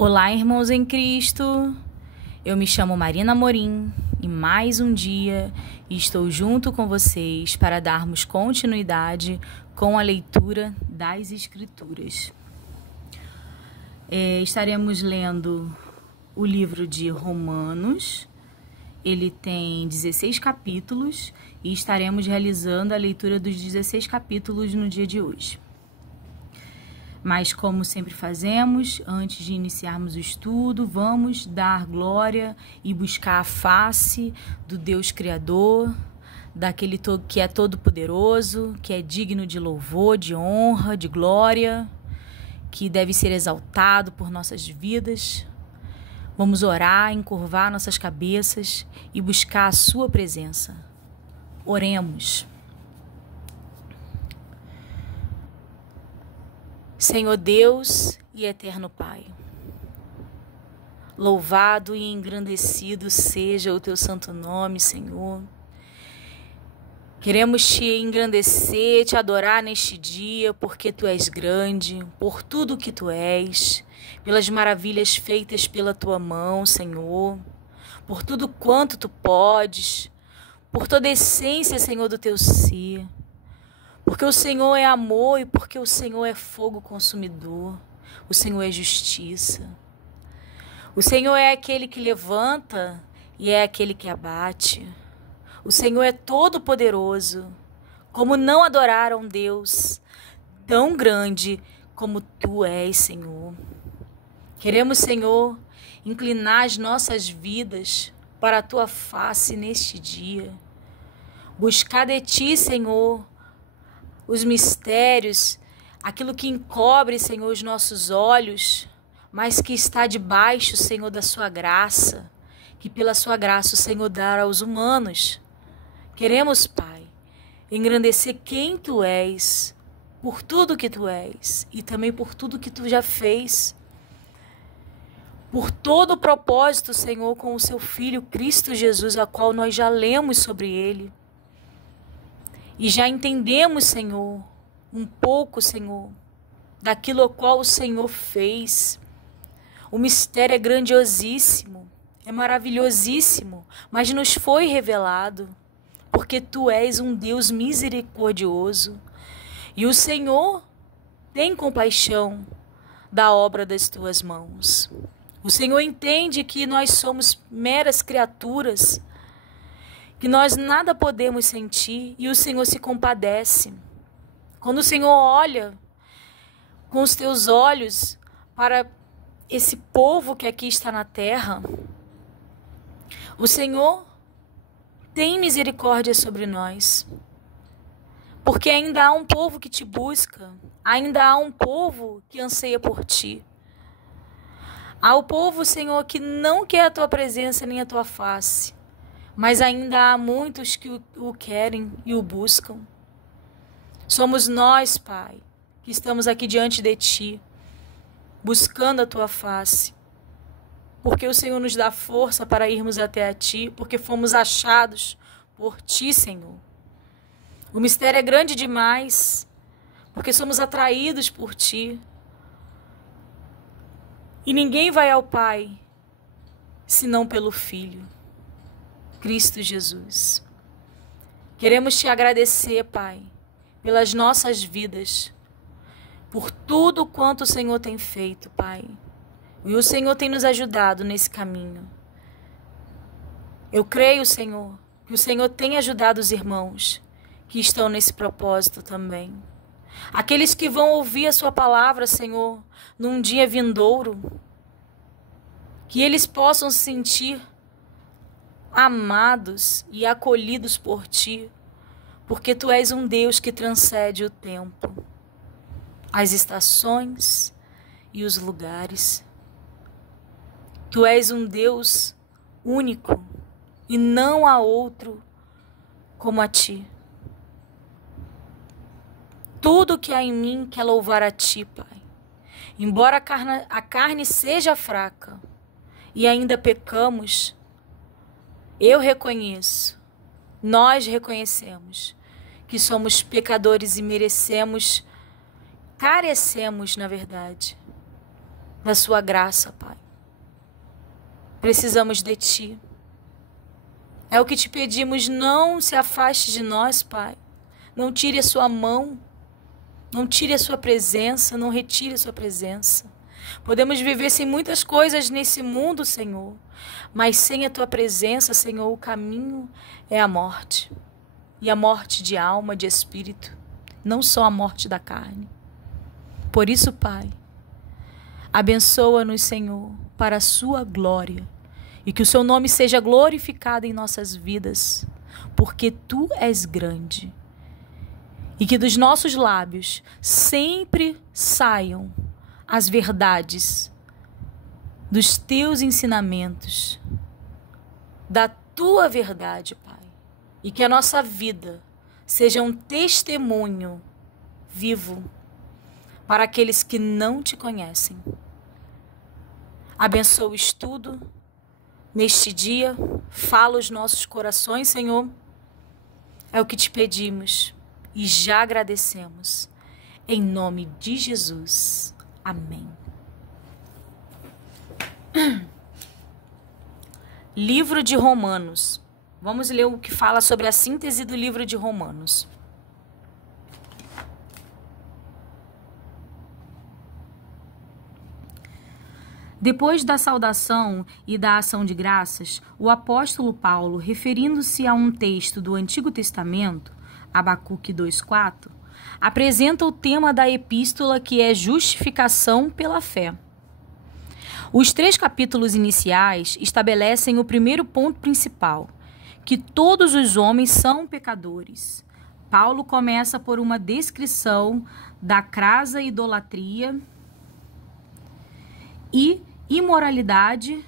Olá, irmãos em Cristo. Eu me chamo Marina Amorim e mais um dia estou junto com vocês para darmos continuidade com a leitura das Escrituras. Estaremos lendo o livro de Romanos. Ele tem 16 capítulos e estaremos realizando a leitura dos 16 capítulos no dia de hoje. Mas, como sempre fazemos, antes de iniciarmos o estudo, vamos dar glória e buscar a face do Deus Criador, daquele que é todo-poderoso, que é digno de louvor, de honra, de glória, que deve ser exaltado por nossas vidas. Vamos orar, encurvar nossas cabeças e buscar a sua presença. Oremos. Senhor Deus e eterno Pai, louvado e engrandecido seja o teu santo nome, Senhor. Queremos te engrandecer, te adorar neste dia, porque tu és grande, por tudo que tu és, pelas maravilhas feitas pela tua mão, Senhor, por tudo quanto tu podes, por toda a essência, Senhor, do teu ser. Porque o Senhor é amor e porque o Senhor é fogo consumidor. O Senhor é justiça. O Senhor é aquele que levanta e é aquele que abate. O Senhor é todo-poderoso. Como não adorar a um Deus tão grande como tu és, Senhor? Queremos, Senhor, inclinar as nossas vidas para a tua face neste dia. Buscar de ti, Senhor, os mistérios, aquilo que encobre, Senhor, os nossos olhos, mas que está debaixo, Senhor, da sua graça, que pela sua graça o Senhor dá aos humanos. Queremos, Pai, engrandecer quem tu és, por tudo que tu és e também por tudo que tu já fez, por todo o propósito, Senhor, com o seu Filho Cristo Jesus, a qual nós já lemos sobre ele. E já entendemos, Senhor, um pouco, Senhor, daquilo ao qual o Senhor fez. O mistério é grandiosíssimo, é maravilhosíssimo, mas nos foi revelado, porque tu és um Deus misericordioso. E o Senhor tem compaixão da obra das tuas mãos. O Senhor entende que nós somos meras criaturas, que nós nada podemos sentir, e o Senhor se compadece. Quando o Senhor olha com os teus olhos para esse povo que aqui está na terra, o Senhor tem misericórdia sobre nós, porque ainda há um povo que te busca, ainda há um povo que anseia por ti. Há o povo, Senhor, que não quer a tua presença nem a tua face, mas ainda há muitos que o querem e o buscam. Somos nós, Pai, que estamos aqui diante de Ti, buscando a Tua face, porque o Senhor nos dá força para irmos até a Ti, porque fomos achados por Ti, Senhor. O mistério é grande demais, porque somos atraídos por Ti. E ninguém vai ao Pai, senão pelo Filho, Cristo Jesus. Queremos te agradecer, Pai, pelas nossas vidas, por tudo quanto o Senhor tem feito, Pai. E o Senhor tem nos ajudado nesse caminho. Eu creio, Senhor, que o Senhor tem ajudado os irmãos que estão nesse propósito também. Aqueles que vão ouvir a sua palavra, Senhor, num dia vindouro, que eles possam se sentir amados e acolhidos por Ti, porque Tu és um Deus que transcende o tempo, as estações e os lugares. Tu és um Deus único e não há outro como a Ti. Tudo que há em mim quer louvar a Ti, Pai. Embora a carne seja fraca e ainda pecamos, eu reconheço, nós reconhecemos que somos pecadores e carecemos, na verdade, da sua graça, Pai. Precisamos de Ti. É o que te pedimos, não se afaste de nós, Pai. Não tire a sua mão, não tire a sua presença, não retire a sua presença. Podemos viver sem muitas coisas nesse mundo, Senhor, mas sem a tua presença, Senhor, o caminho é a morte. E a morte de alma, de espírito, não só a morte da carne. Por isso, Pai, abençoa-nos, Senhor, para a sua glória. E que o seu nome seja glorificado em nossas vidas, porque tu és grande. E que dos nossos lábios sempre saiam as verdades dos teus ensinamentos, da tua verdade, Pai. E que a nossa vida seja um testemunho vivo para aqueles que não te conhecem. Abençoa o estudo neste dia, fala os nossos corações, Senhor. É o que te pedimos e já agradecemos. Em nome de Jesus. Amém. Livro de Romanos. Vamos ler o que fala sobre a síntese do livro de Romanos. Depois da saudação e da ação de graças, o apóstolo Paulo, referindo-se a um texto do Antigo Testamento, Abacuque 2:4, apresenta o tema da epístola, que é justificação pela fé. Os 3 capítulos iniciais estabelecem o primeiro ponto principal, que todos os homens são pecadores. Paulo começa por uma descrição da crassa idolatria e imoralidade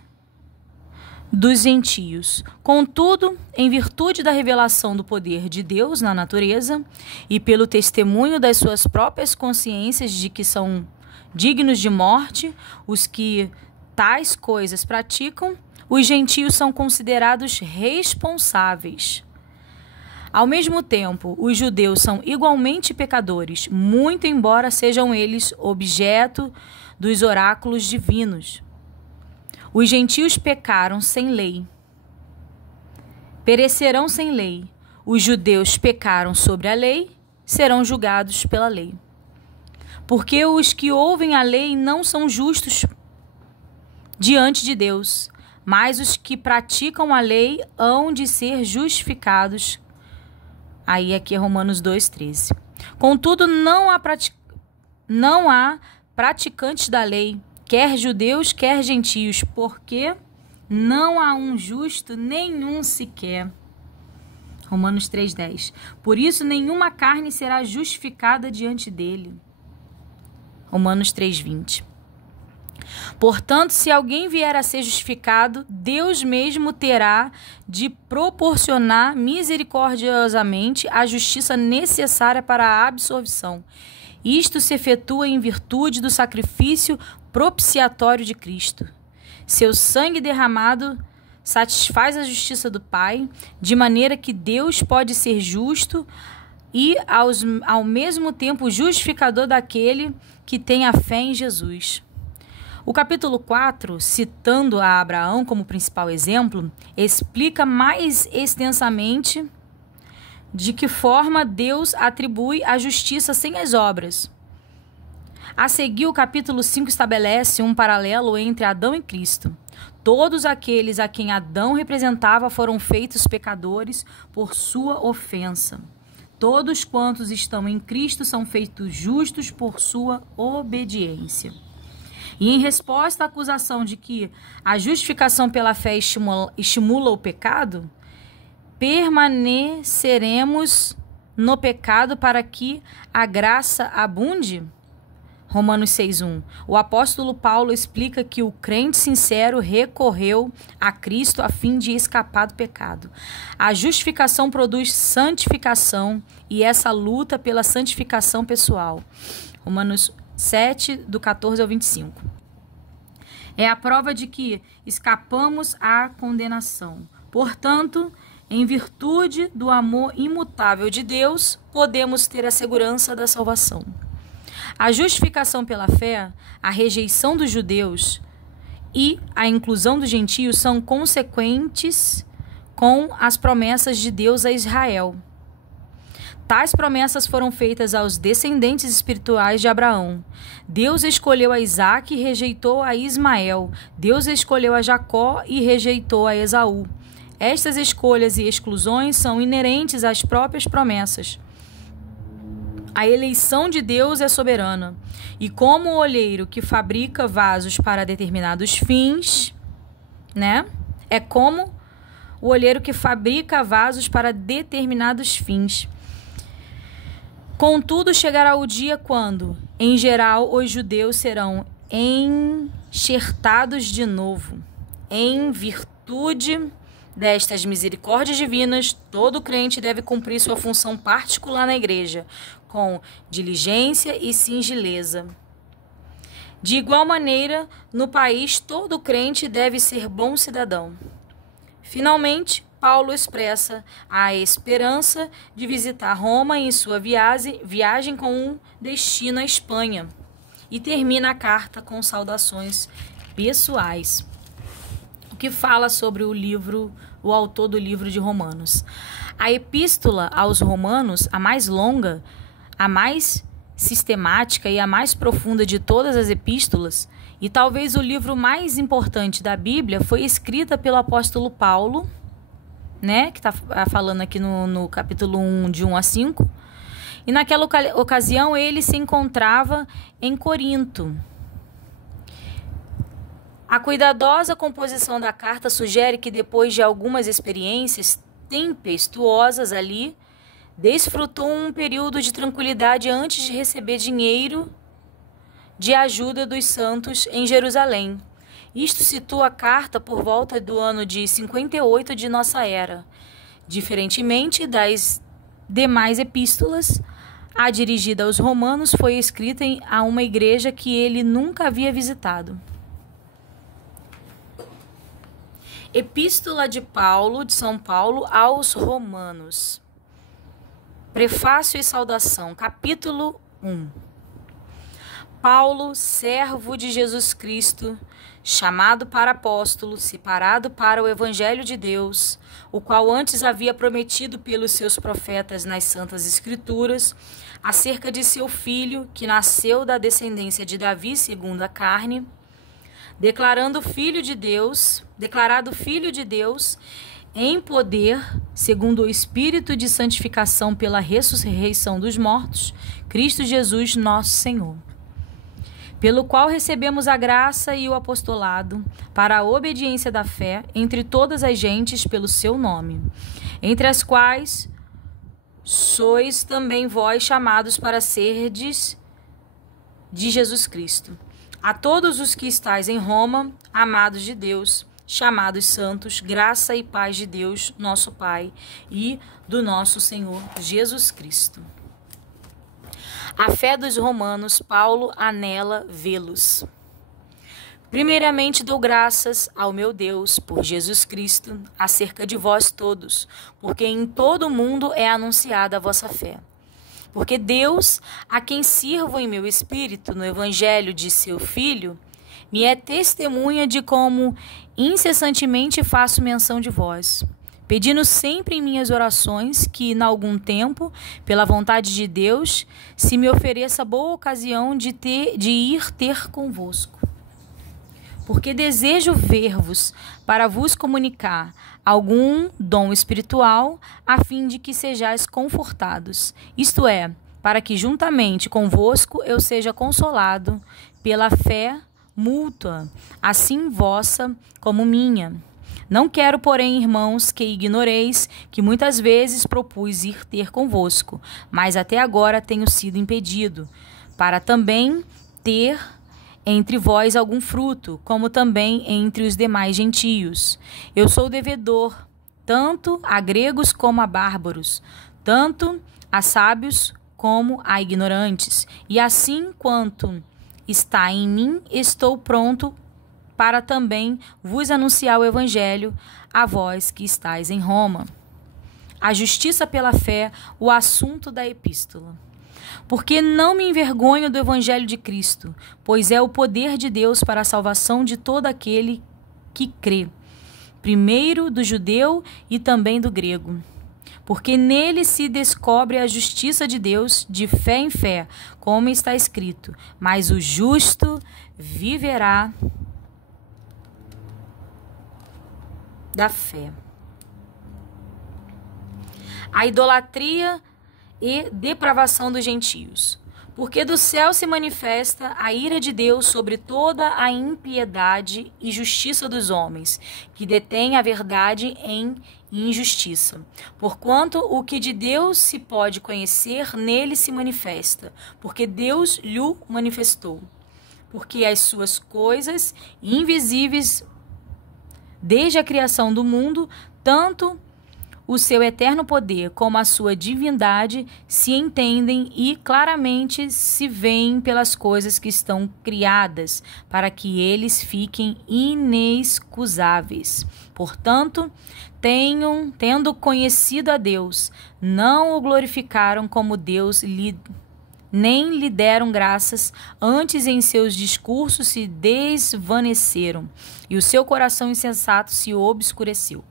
dos gentios. Contudo, em virtude da revelação do poder de Deus na natureza e pelo testemunho das suas próprias consciências de que são dignos de morte os que tais coisas praticam, os gentios são considerados responsáveis. Ao mesmo tempo, os judeus são igualmente pecadores, muito embora sejam eles objeto dos oráculos divinos. Os gentios pecaram sem lei, perecerão sem lei. Os judeus pecaram sobre a lei, serão julgados pela lei. Porque os que ouvem a lei não são justos diante de Deus, mas os que praticam a lei hão de ser justificados. Aí aqui é Romanos 2:13. Contudo, não há praticantes da lei, quer judeus, quer gentios, porque não há um justo, nenhum sequer. Romanos 3:10. Por isso, nenhuma carne será justificada diante dele. Romanos 3:20. Portanto, se alguém vier a ser justificado, Deus mesmo terá de proporcionar misericordiosamente a justiça necessária para a absolvição. Isto se efetua em virtude do sacrifício propiciatório de Cristo. Seu sangue derramado satisfaz a justiça do Pai, de maneira que Deus pode ser justo e, ao mesmo tempo, justificador daquele que tem a fé em Jesus. O capítulo 4, citando a Abraão como principal exemplo, explica mais extensamente de que forma Deus atribui a justiça sem as obras. A seguir, o capítulo 5 estabelece um paralelo entre Adão e Cristo. Todos aqueles a quem Adão representava foram feitos pecadores por sua ofensa. Todos quantos estão em Cristo são feitos justos por sua obediência. E em resposta à acusação de que a justificação pela fé estimula o pecado, permaneceremos no pecado para que a graça abunde? Romanos 6:1. O apóstolo Paulo explica que o crente sincero recorreu a Cristo a fim de escapar do pecado. A justificação produz santificação e essa luta pela santificação pessoal. Romanos 7, do 14 ao 25. É a prova de que escapamos à condenação. Portanto, em virtude do amor imutável de Deus, podemos ter a segurança da salvação. A justificação pela fé, a rejeição dos judeus e a inclusão dos gentios são consequentes com as promessas de Deus a Israel. Tais promessas foram feitas aos descendentes espirituais de Abraão. Deus escolheu a Isaque e rejeitou a Ismael. Deus escolheu a Jacó e rejeitou a Esaú. Estas escolhas e exclusões são inerentes às próprias promessas. A eleição de Deus é soberana. E como o olheiro que fabrica vasos para determinados fins, É como o olheiro que fabrica vasos para determinados fins. Contudo, chegará o dia quando, em geral, os judeus serão enxertados de novo. Em virtude destas misericórdias divinas, todo crente deve cumprir sua função particular na igreja, com diligência e singeleza. De igual maneira, no país, todo crente deve ser bom cidadão. Finalmente, Paulo expressa a esperança de visitar Roma em sua viagem com um destino à Espanha e termina a carta com saudações pessoais. O que fala sobre o autor do livro de Romanos. A epístola aos Romanos, a mais longa, a mais sistemática e a mais profunda de todas as epístolas, e talvez o livro mais importante da Bíblia, foi escrita pelo apóstolo Paulo, que está falando aqui no capítulo 1, de 1 a 5. E naquela ocasião ele se encontrava em Corinto. A cuidadosa composição da carta sugere que depois de algumas experiências tempestuosas ali, desfrutou um período de tranquilidade antes de receber dinheiro de ajuda dos santos em Jerusalém. Isto situa a carta por volta do ano de 58 de nossa era. Diferentemente das demais epístolas, a dirigida aos romanos foi escrita a uma igreja que ele nunca havia visitado. Epístola de São Paulo aos Romanos. Prefácio e saudação. Capítulo 1. Paulo, servo de Jesus Cristo, chamado para apóstolo, separado para o Evangelho de Deus, o qual antes havia prometido pelos seus profetas nas Santas Escrituras, acerca de seu filho, que nasceu da descendência de Davi segundo a carne, declarado filho de Deus, em poder, segundo o Espírito de santificação pela ressurreição dos mortos, Cristo Jesus, nosso Senhor, pelo qual recebemos a graça e o apostolado para a obediência da fé entre todas as gentes pelo seu nome, entre as quais sois também vós chamados para serdes de Jesus Cristo. A todos os que estáis em Roma, amados de Deus, chamados santos, graça e paz de Deus, nosso Pai, e do nosso Senhor Jesus Cristo. A fé dos romanos, Paulo anela vê-los. Primeiramente dou graças ao meu Deus por Jesus Cristo acerca de vós todos, porque em todo o mundo é anunciada a vossa fé. Porque Deus, a quem sirvo em meu espírito no evangelho de seu Filho, me é testemunha de como incessantemente faço menção de vós, pedindo sempre em minhas orações que, em algum tempo, pela vontade de Deus, se me ofereça boa ocasião de ir ter convosco. Porque desejo ver-vos para vos comunicar algum dom espiritual, a fim de que sejais confortados, isto é, para que juntamente convosco eu seja consolado pela fé mútua, assim vossa como minha. Não quero, porém, irmãos, que ignoreis que muitas vezes propus ir ter convosco, mas até agora tenho sido impedido, para também ter entre vós algum fruto, como também entre os demais gentios. Eu sou devedor, tanto a gregos como a bárbaros, tanto a sábios como a ignorantes, e assim quanto está em mim, estou pronto para também vos anunciar o evangelho a vós que estáis em Roma. A justiça pela fé, o assunto da epístola. Porque não me envergonho do evangelho de Cristo, pois é o poder de Deus para a salvação de todo aquele que crê, primeiro do judeu e também do grego. Porque nele se descobre a justiça de Deus de fé em fé, como está escrito: mas o justo viverá da fé. A idolatria e depravação dos gentios. Porque do céu se manifesta a ira de Deus sobre toda a impiedade e justiça dos homens, que detêm a verdade em injustiça. Porquanto o que de Deus se pode conhecer, nele se manifesta, porque Deus lhe manifestou. Porque as suas coisas invisíveis, desde a criação do mundo, tanto o seu eterno poder como a sua divindade se entendem e claramente se veem pelas coisas que estão criadas, para que eles fiquem inexcusáveis. Portanto, tendo conhecido a Deus, não o glorificaram como Deus, nem lhe deram graças, antes em seus discursos se desvaneceram, e o seu coração insensato se obscureceu.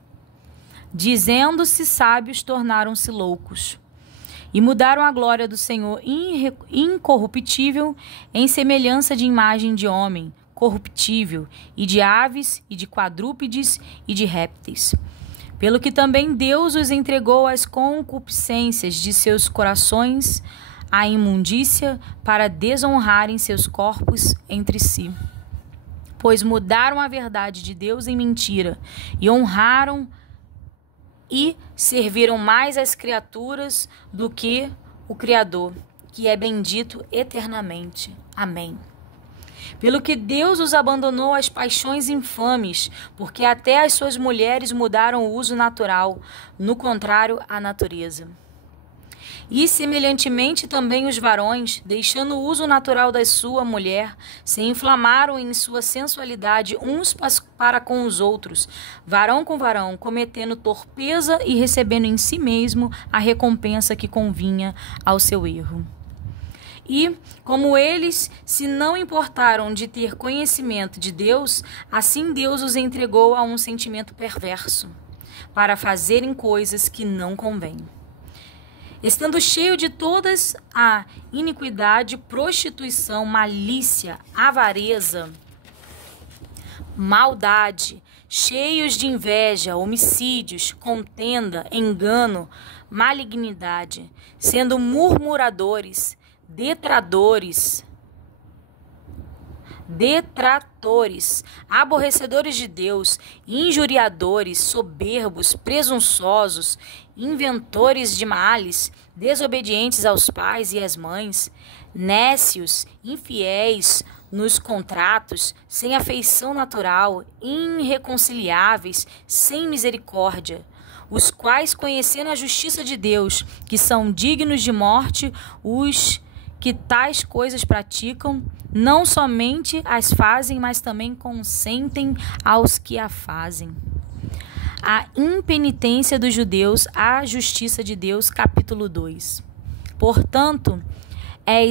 Dizendo-se sábios, tornaram-se loucos, e mudaram a glória do Senhor incorruptível em semelhança de imagem de homem corruptível, e de aves, e de quadrúpedes, e de répteis. Pelo que também Deus os entregou às concupiscências de seus corações, à imundícia, para desonrarem seus corpos entre si. Pois mudaram a verdade de Deus em mentira, e honraram e serviram mais as criaturas do que o Criador, que é bendito eternamente. Amém. Pelo que Deus os abandonou às paixões infames, porque até as suas mulheres mudaram o uso natural, no contrário à natureza. E, semelhantemente, também os varões, deixando o uso natural da sua mulher, se inflamaram em sua sensualidade uns para com os outros, varão com varão, cometendo torpeza e recebendo em si mesmo a recompensa que convinha ao seu erro. E, como eles se não importaram de ter conhecimento de Deus, assim Deus os entregou a um sentimento perverso, para fazerem coisas que não convêm. Estando cheio de todas a iniquidade, prostituição, malícia, avareza, maldade, cheios de inveja, homicídios, contenda, engano, malignidade, sendo murmuradores, detratores, aborrecedores de Deus, injuriadores, soberbos, presunçosos, inventores de males, desobedientes aos pais e às mães, nécios, infiéis nos contratos, sem afeição natural, irreconciliáveis, sem misericórdia, os quais, conhecendo a justiça de Deus, que são dignos de morte, os que tais coisas praticam, não somente as fazem, mas também consentem aos que a fazem. A impenitência dos judeus, a justiça de Deus, capítulo 2. Portanto, é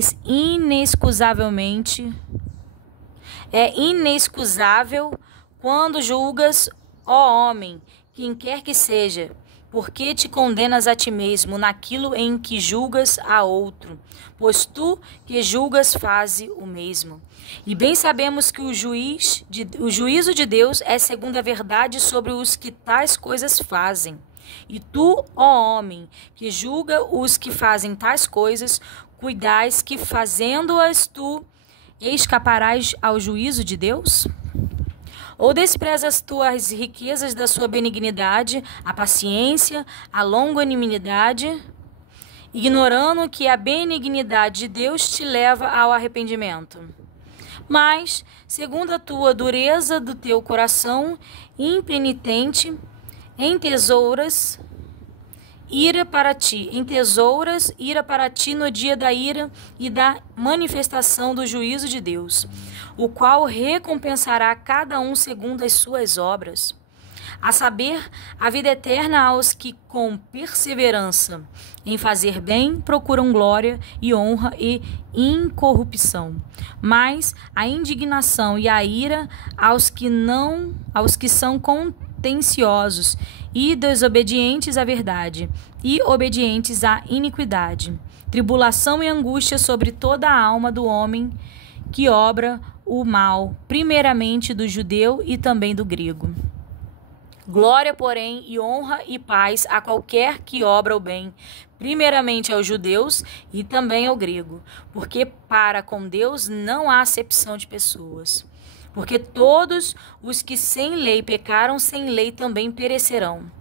inexcusável quando julgas, ó homem, quem quer que seja, porque te condenas a ti mesmo naquilo em que julgas a outro, pois tu que julgas faze o mesmo. E bem sabemos que o juízo de Deus é segundo a verdade sobre os que tais coisas fazem. E tu, ó homem, que julga os que fazem tais coisas, cuidais que fazendo-as tu escaparás ao juízo de Deus? Ou desprezas tu as riquezas da sua benignidade, a paciência, a longanimidade, ignorando que a benignidade de Deus te leva ao arrependimento? Mas, segundo a tua dureza do teu coração impenitente, entesouras ira para ti no dia da ira e da manifestação do juízo de Deus, o qual recompensará cada um segundo as suas obras. a saber, a vida eterna aos que com perseverança em fazer bem procuram glória e honra e incorrupção, mas a indignação e a ira aos que são contenciosos e desobedientes à verdade e obedientes à iniquidade, tribulação e angústia sobre toda a alma do homem que obra o mal, primeiramente do judeu e também do grego. Glória, porém, e honra e paz a qualquer que obra o bem, primeiramente aos judeus e também ao grego, porque para com Deus não há acepção de pessoas. Porque todos os que sem lei pecaram, sem lei também perecerão.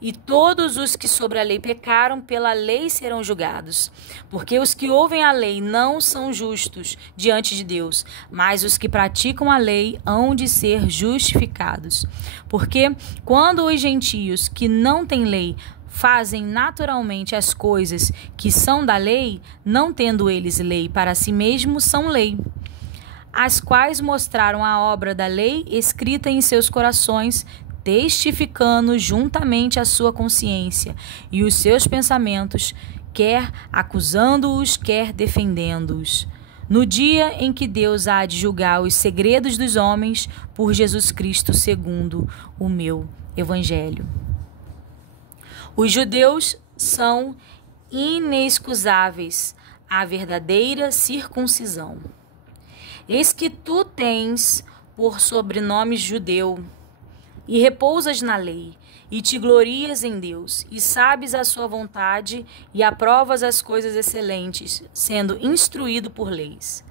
E todos os que sobre a lei pecaram, pela lei serão julgados. Porque os que ouvem a lei não são justos diante de Deus, mas os que praticam a lei hão de ser justificados. Porque quando os gentios que não têm lei fazem naturalmente as coisas que são da lei, não tendo eles lei para si mesmos, são lei, as quais mostraram a obra da lei escrita em seus corações, testificando juntamente a sua consciência e os seus pensamentos, quer acusando-os, quer defendendo-os. No dia em que Deus há de julgar os segredos dos homens por Jesus Cristo, segundo o meu Evangelho. Os judeus são inexcusáveis à verdadeira circuncisão. Eis que tu tens por sobrenome judeu, e repousas na lei, e te glorias em Deus, e sabes a sua vontade, e aprovas as coisas excelentes, sendo instruído por leis.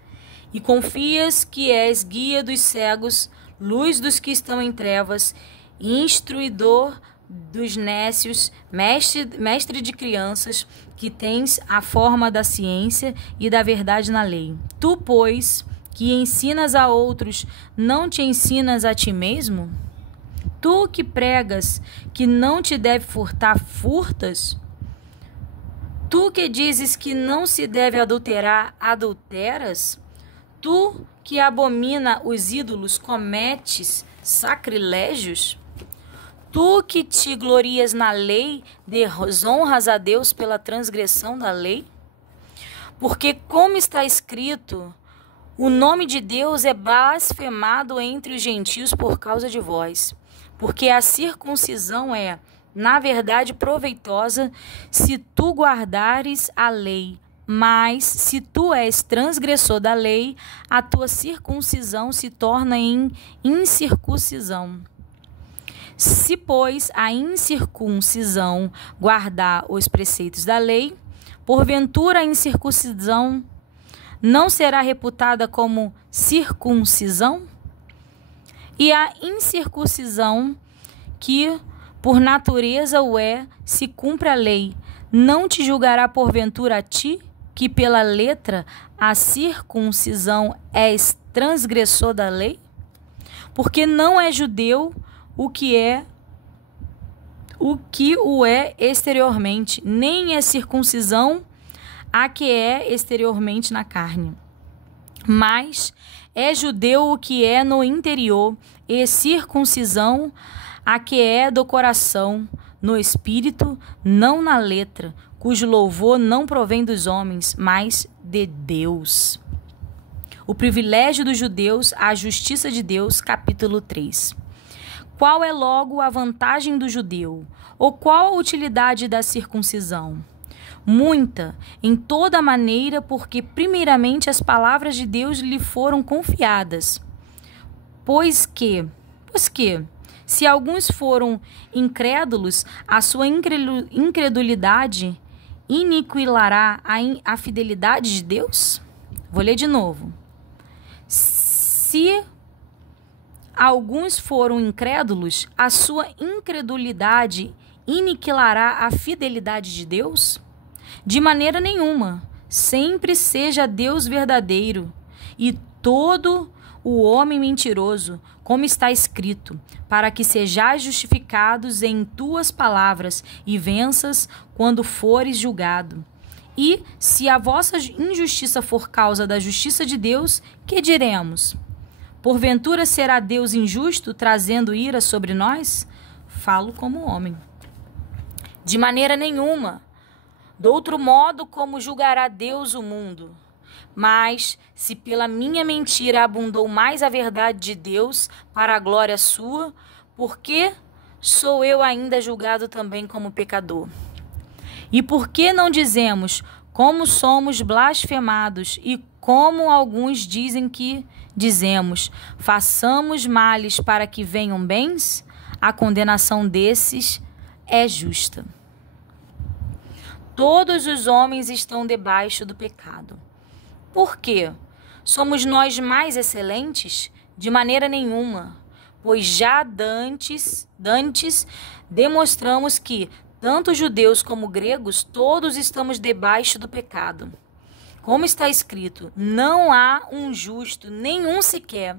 E confias que és guia dos cegos, luz dos que estão em trevas, instruidor dos nécios, mestre de crianças, que tens a forma da ciência e da verdade na lei. Tu, pois, que ensinas a outros, não te ensinas a ti mesmo? Tu que pregas que não te deve furtar, furtas? Tu que dizes que não se deve adulterar, adulteras? Tu que abomina os ídolos, cometes sacrilégios? Tu que te glorias na lei, desonras a Deus pela transgressão da lei? Porque, como está escrito, o nome de Deus é blasfemado entre os gentios por causa de vós. Porque a circuncisão é, na verdade, proveitosa se tu guardares a lei. Mas, se tu és transgressor da lei, a tua circuncisão se torna em incircuncisão. Se, pois, a incircuncisão guardar os preceitos da lei, porventura a incircuncisão não será reputada como circuncisão? E a incircuncisão, que por natureza o é, se cumpre a lei, não te julgará porventura a ti, que pela letra a circuncisão és transgressor da lei? Porque não é judeu o que o é exteriormente, nem é circuncisão a que é exteriormente na carne. Mas é judeu o que é no interior, e circuncisão a que é do coração, no espírito, não na letra, cujo louvor não provém dos homens, mas de Deus. O privilégio dos judeus, a justiça de Deus, capítulo 3. Qual é logo a vantagem do judeu? Ou qual a utilidade da circuncisão? Muita, em toda maneira, porque primeiramente as palavras de Deus lhe foram confiadas. Pois que, se alguns foram incrédulos, a sua incredulidade iniquilará a fidelidade de Deus? Vou ler de novo. Se alguns foram incrédulos, a sua incredulidade aniquilará a fidelidade de Deus? De maneira nenhuma. Sempre seja Deus verdadeiro e todo o homem mentiroso, como está escrito, para que sejais justificados em tuas palavras e venças quando fores julgado. E, se a vossa injustiça for causa da justiça de Deus, que diremos? Porventura será Deus injusto, trazendo ira sobre nós? falo como homem. De maneira nenhuma. De outro modo, como julgará Deus o mundo? Mas, se pela minha mentira abundou mais a verdade de Deus para a glória sua, por que sou eu ainda julgado também como pecador? E por que não dizemos como somos blasfemados e como alguns dizem que dizemos, façamos males para que venham bens? A condenação desses é justa. Todos os homens estão debaixo do pecado. Por quê? Somos nós mais excelentes? De maneira nenhuma, pois já dantes demonstramos que, tanto judeus como gregos, todos estamos debaixo do pecado. Como está escrito, não há um justo, nenhum sequer.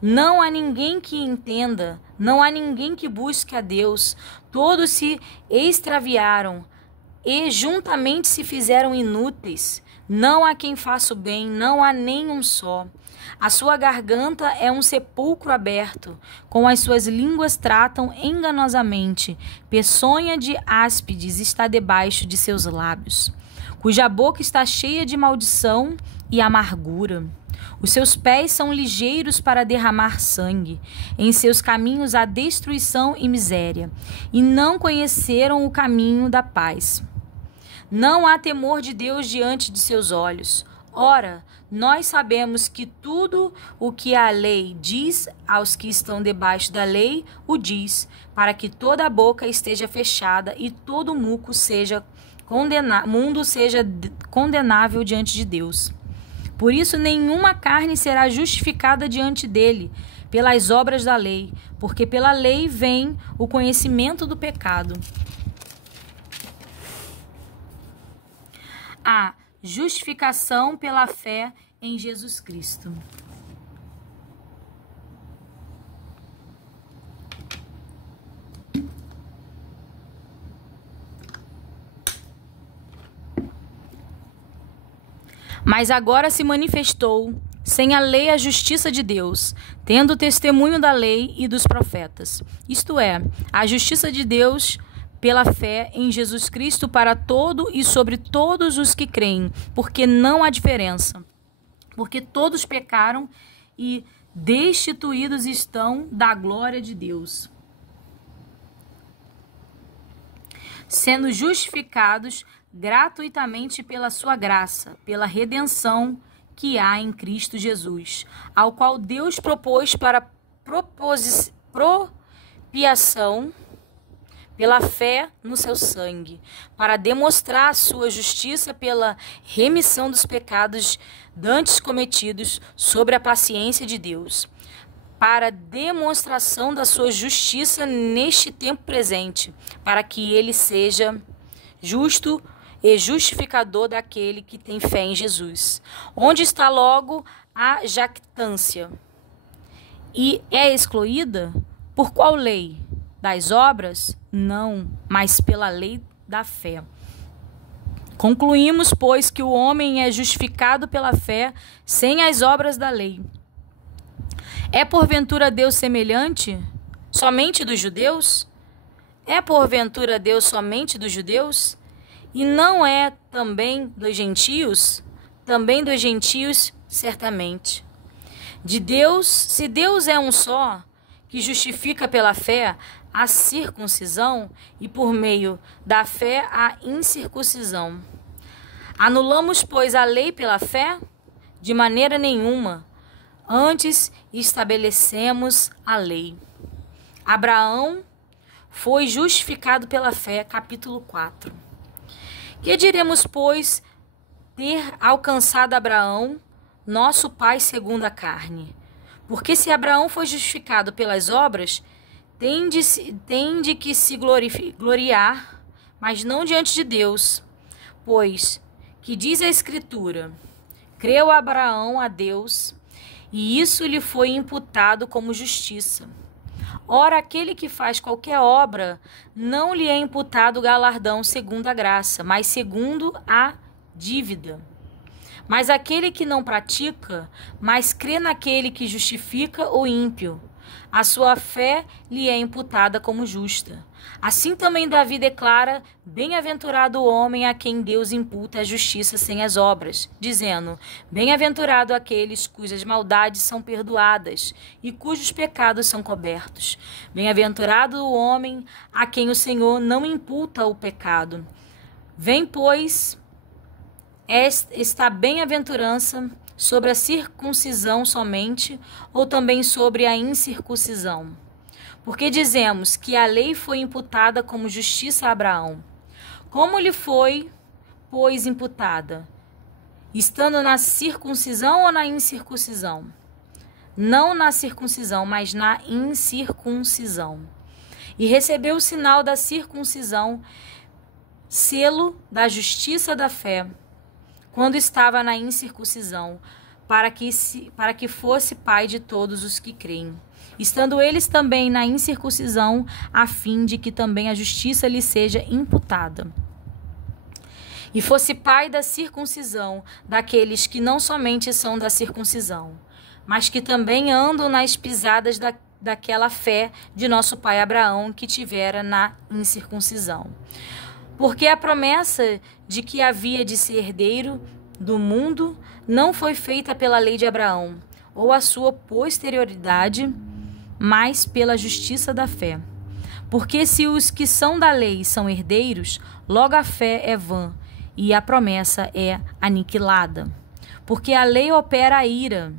Não há ninguém que entenda, não há ninguém que busque a Deus. Todos se extraviaram e juntamente se fizeram inúteis. Não há quem faça o bem, não há nenhum só. A sua garganta é um sepulcro aberto, com as suas línguas tratam enganosamente. Peçonha de áspides está debaixo de seus lábios, cuja boca está cheia de maldição e amargura. Os seus pés são ligeiros para derramar sangue. Em seus caminhos há destruição e miséria, e não conheceram o caminho da paz. Não há temor de Deus diante de seus olhos. Ora, nós sabemos que tudo o que a lei diz aos que estão debaixo da lei, o diz, para que toda a boca esteja fechada e todo mundo seja condenável diante de Deus. Por isso, nenhuma carne será justificada diante dele pelas obras da lei, porque pela lei vem o conhecimento do pecado. A justificação pela fé em Jesus Cristo. Mas agora se manifestou, sem a lei, a justiça de Deus, tendo testemunho da lei e dos profetas. Isto é, a justiça de Deus pela fé em Jesus Cristo para todo e sobre todos os que creem, porque não há diferença. Porque todos pecaram e destituídos estão da glória de Deus, sendo justificados gratuitamente pela sua graça, pela redenção que há em Cristo Jesus, ao qual Deus propôs para propiação pela fé no seu sangue, para demonstrar a sua justiça pela remissão dos pecados dantes cometidos sobre a paciência de Deus, para demonstração da sua justiça neste tempo presente, para que ele seja justo e justificador daquele que tem fé em Jesus. Onde está logo a jactância? E é excluída? Por qual lei? Das obras? Não, mas pela lei da fé. Concluímos, pois, que o homem é justificado pela fé sem as obras da lei. É porventura Deus semelhante somente dos judeus? É porventura Deus somente dos judeus? E não é também dos gentios? Também dos gentios, certamente. De Deus, se Deus é um só, que justifica pela fé a circuncisão e por meio da fé a incircuncisão. Anulamos, pois, a lei pela fé? De maneira nenhuma. Antes estabelecemos a lei. Abraão foi justificado pela fé, capítulo 4. Que diremos, pois, ter alcançado Abraão, nosso pai segundo a carne? Porque se Abraão foi justificado pelas obras, tem de que se gloriar, mas não diante de Deus. Pois, que diz a Escritura, creu Abraão a Deus, e isso lhe foi imputado como justiça. Ora, aquele que faz qualquer obra, não lhe é imputado galardão segundo a graça, mas segundo a dívida. Mas aquele que não pratica, mas crê naquele que justifica o ímpio, a sua fé lhe é imputada como justa. Assim também Davi declara: bem-aventurado o homem a quem Deus imputa a justiça sem as obras, dizendo: bem-aventurado aqueles cujas maldades são perdoadas e cujos pecados são cobertos. Bem-aventurado o homem a quem o Senhor não imputa o pecado. Vem, pois, esta bem-aventurança sobre a circuncisão somente, ou também sobre a incircuncisão? Porque dizemos que a lei foi imputada como justiça a Abraão. Como lhe foi, pois, imputada? Estando na circuncisão ou na incircuncisão? Não na circuncisão, mas na incircuncisão. E recebeu o sinal da circuncisão, selo da justiça da fé, quando estava na incircuncisão, para que fosse pai de todos os que creem, estando eles também na incircuncisão, a fim de que também a justiça lhe seja imputada. E fosse pai da circuncisão, daqueles que não somente são da circuncisão, mas que também andam nas pisadas daquela fé de nosso pai Abraão, que tivera na incircuncisão. Porque a promessa de que havia de ser herdeiro do mundo não foi feita pela lei de Abraão, ou a sua posterioridade, mas pela justiça da fé. Porque se os que são da lei são herdeiros, logo a fé é vã, e a promessa é aniquilada. Porque a lei opera a ira.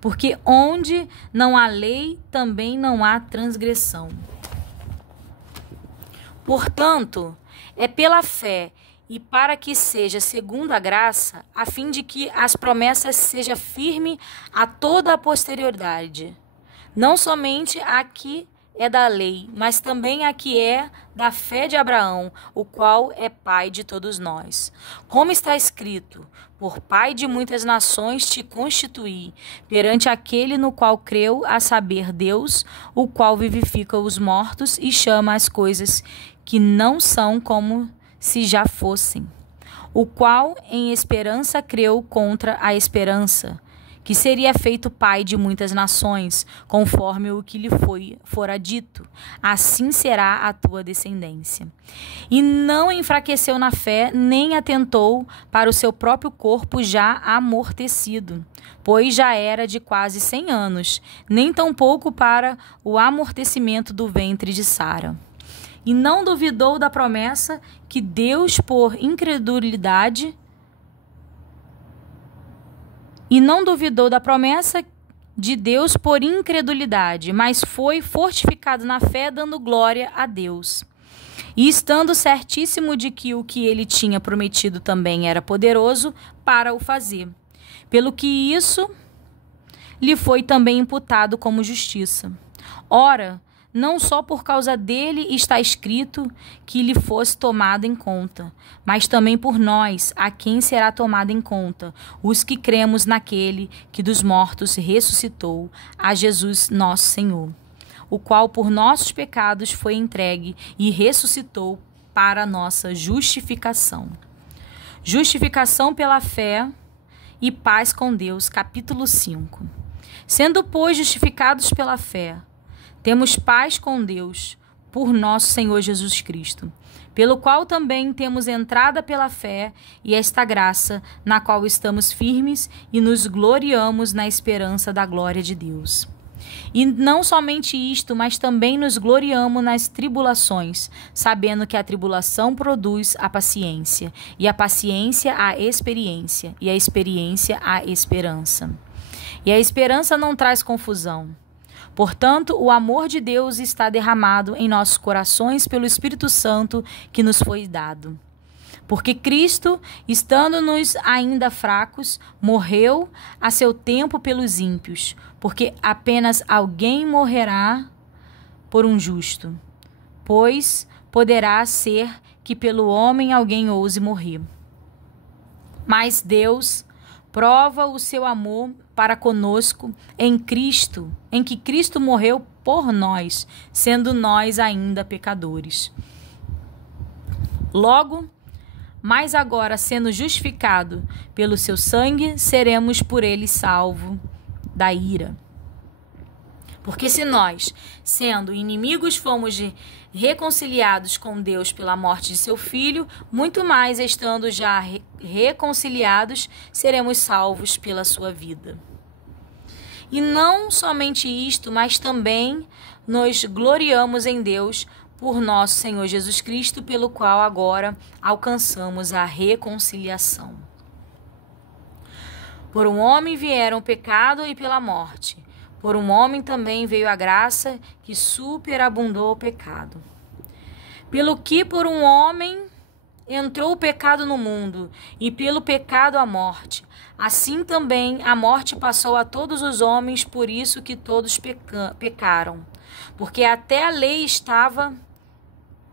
Porque onde não há lei, também não há transgressão. Portanto, é pela fé e para que seja segundo a graça, a fim de que as promessas sejam firmes a toda a posterioridade, não somente a que é da lei, mas também a que é da fé de Abraão, o qual é pai de todos nós. Como está escrito: por pai de muitas nações te constituí, perante aquele no qual creu, a saber, Deus, o qual vivifica os mortos e chama as coisas que não são como se já fossem, o qual em esperança creu contra a esperança, que seria feito pai de muitas nações, conforme o que lhe fora dito: assim será a tua descendência. E não enfraqueceu na fé, nem atentou para o seu próprio corpo já amortecido, pois já era de quase 100 anos, nem tampouco para o amortecimento do ventre de Sara. E não duvidou da promessa que Deus, por incredulidade, mas foi fortificado na fé, dando glória a Deus. E estando certíssimo de que o que ele tinha prometido também era poderoso para o fazer, pelo que isso lhe foi também imputado como justiça. Ora, não só por causa dele está escrito que lhe fosse tomado em conta, mas também por nós, a quem será tomado em conta, os que cremos naquele que dos mortos ressuscitou, a Jesus nosso Senhor, o qual por nossos pecados foi entregue e ressuscitou para a nossa justificação. Justificação pela fé e paz com Deus, capítulo 5. Sendo, pois, justificados pela fé, temos paz com Deus, por nosso Senhor Jesus Cristo, pelo qual também temos entrada pela fé e esta graça, na qual estamos firmes e nos gloriamos na esperança da glória de Deus. E não somente isto, mas também nos gloriamos nas tribulações, sabendo que a tribulação produz a paciência, e a paciência a experiência, e a experiência a esperança. E a esperança não traz confusão. Portanto, o amor de Deus está derramado em nossos corações pelo Espírito Santo que nos foi dado. Porque Cristo, estando-nos ainda fracos, morreu a seu tempo pelos ímpios, porque apenas alguém morrerá por um justo, pois poderá ser que pelo homem alguém ouse morrer. Mas Deus prova o seu amor para conosco em Cristo, em que Cristo morreu por nós, sendo nós ainda pecadores. Logo, mas agora, sendo justificado pelo seu sangue, seremos por ele salvos da ira. Porque se nós, sendo inimigos, fomos reconciliados com Deus pela morte de seu Filho, muito mais, estando já reconciliados, seremos salvos pela sua vida. E não somente isto, mas também nos gloriamos em Deus por nosso Senhor Jesus Cristo, pelo qual agora alcançamos a reconciliação. Por um homem vieram o pecado e pela morte. Por um homem também veio a graça, que superabundou o pecado. Pelo que por um homem entrou o pecado no mundo, e pelo pecado a morte. Assim também a morte passou a todos os homens, por isso que todos pecaram. Porque até a lei estava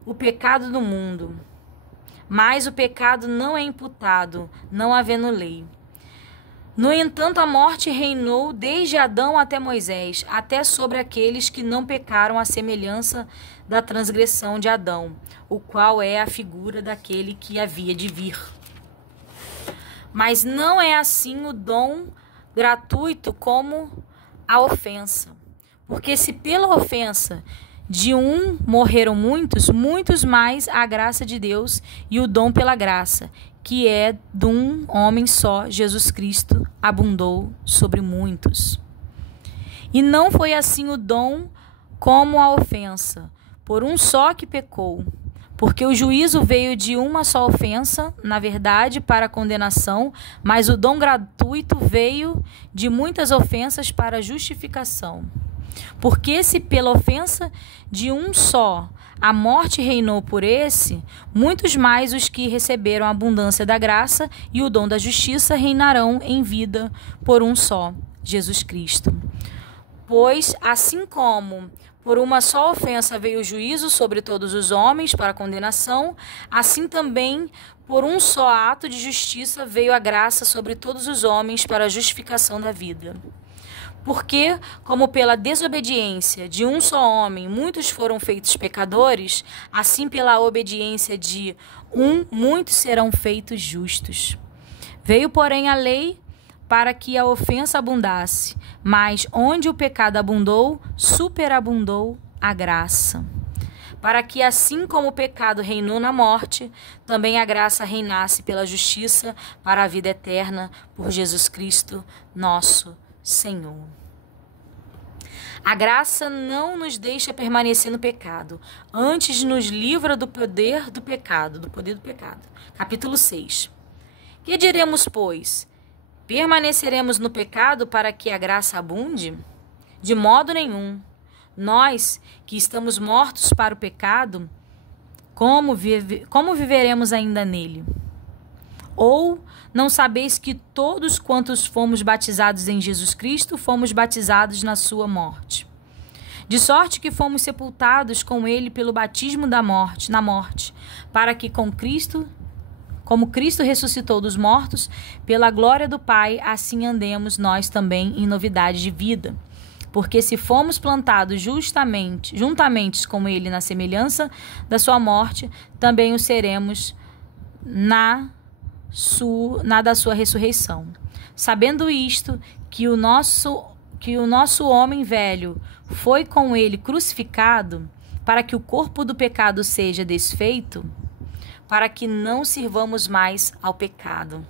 o pecado no mundo. Mas o pecado não é imputado, não havendo lei. No entanto, a morte reinou desde Adão até Moisés, até sobre aqueles que não pecaram, à semelhança da transgressão de Adão, o qual é a figura daquele que havia de vir. Mas não é assim o dom gratuito como a ofensa. Porque se pela ofensa de um morreram muitos, muitos mais a graça de Deus e o dom pela graça, que é de um homem só, Jesus Cristo, abundou sobre muitos. E não foi assim o dom como a ofensa, por um só que pecou. Porque o juízo veio de uma só ofensa, na verdade, para a condenação, mas o dom gratuito veio de muitas ofensas para a justificação. Porque se pela ofensa de um só a morte reinou por esse, muitos mais os que receberam a abundância da graça e o dom da justiça reinarão em vida por um só, Jesus Cristo. Pois, assim como por uma só ofensa veio o juízo sobre todos os homens para a condenação, assim também por um só ato de justiça veio a graça sobre todos os homens para a justificação da vida. Porque, como pela desobediência de um só homem muitos foram feitos pecadores, assim pela obediência de um muitos serão feitos justos. Veio, porém, a lei para que a ofensa abundasse, mas onde o pecado abundou, superabundou a graça. Para que, assim como o pecado reinou na morte, também a graça reinasse pela justiça para a vida eterna por Jesus Cristo, nosso Senhor. A graça não nos deixa permanecer no pecado, antes nos livra do poder do pecado, Capítulo 6. Que diremos, pois? Permaneceremos no pecado para que a graça abunde? De modo nenhum. Nós, que estamos mortos para o pecado, como viveremos ainda nele? Ou não sabeis que todos quantos fomos batizados em Jesus Cristo, fomos batizados na sua morte? De sorte que fomos sepultados com ele pelo batismo na morte, para que como Cristo ressuscitou dos mortos, pela glória do Pai, assim andemos nós também em novidade de vida. Porque se fomos plantados juntamente com ele na semelhança da sua morte, também o seremos na da sua ressurreição. Sabendo isto, que o nosso homem velho foi com ele crucificado, para que o corpo do pecado seja desfeito, para que não sirvamos mais ao pecado.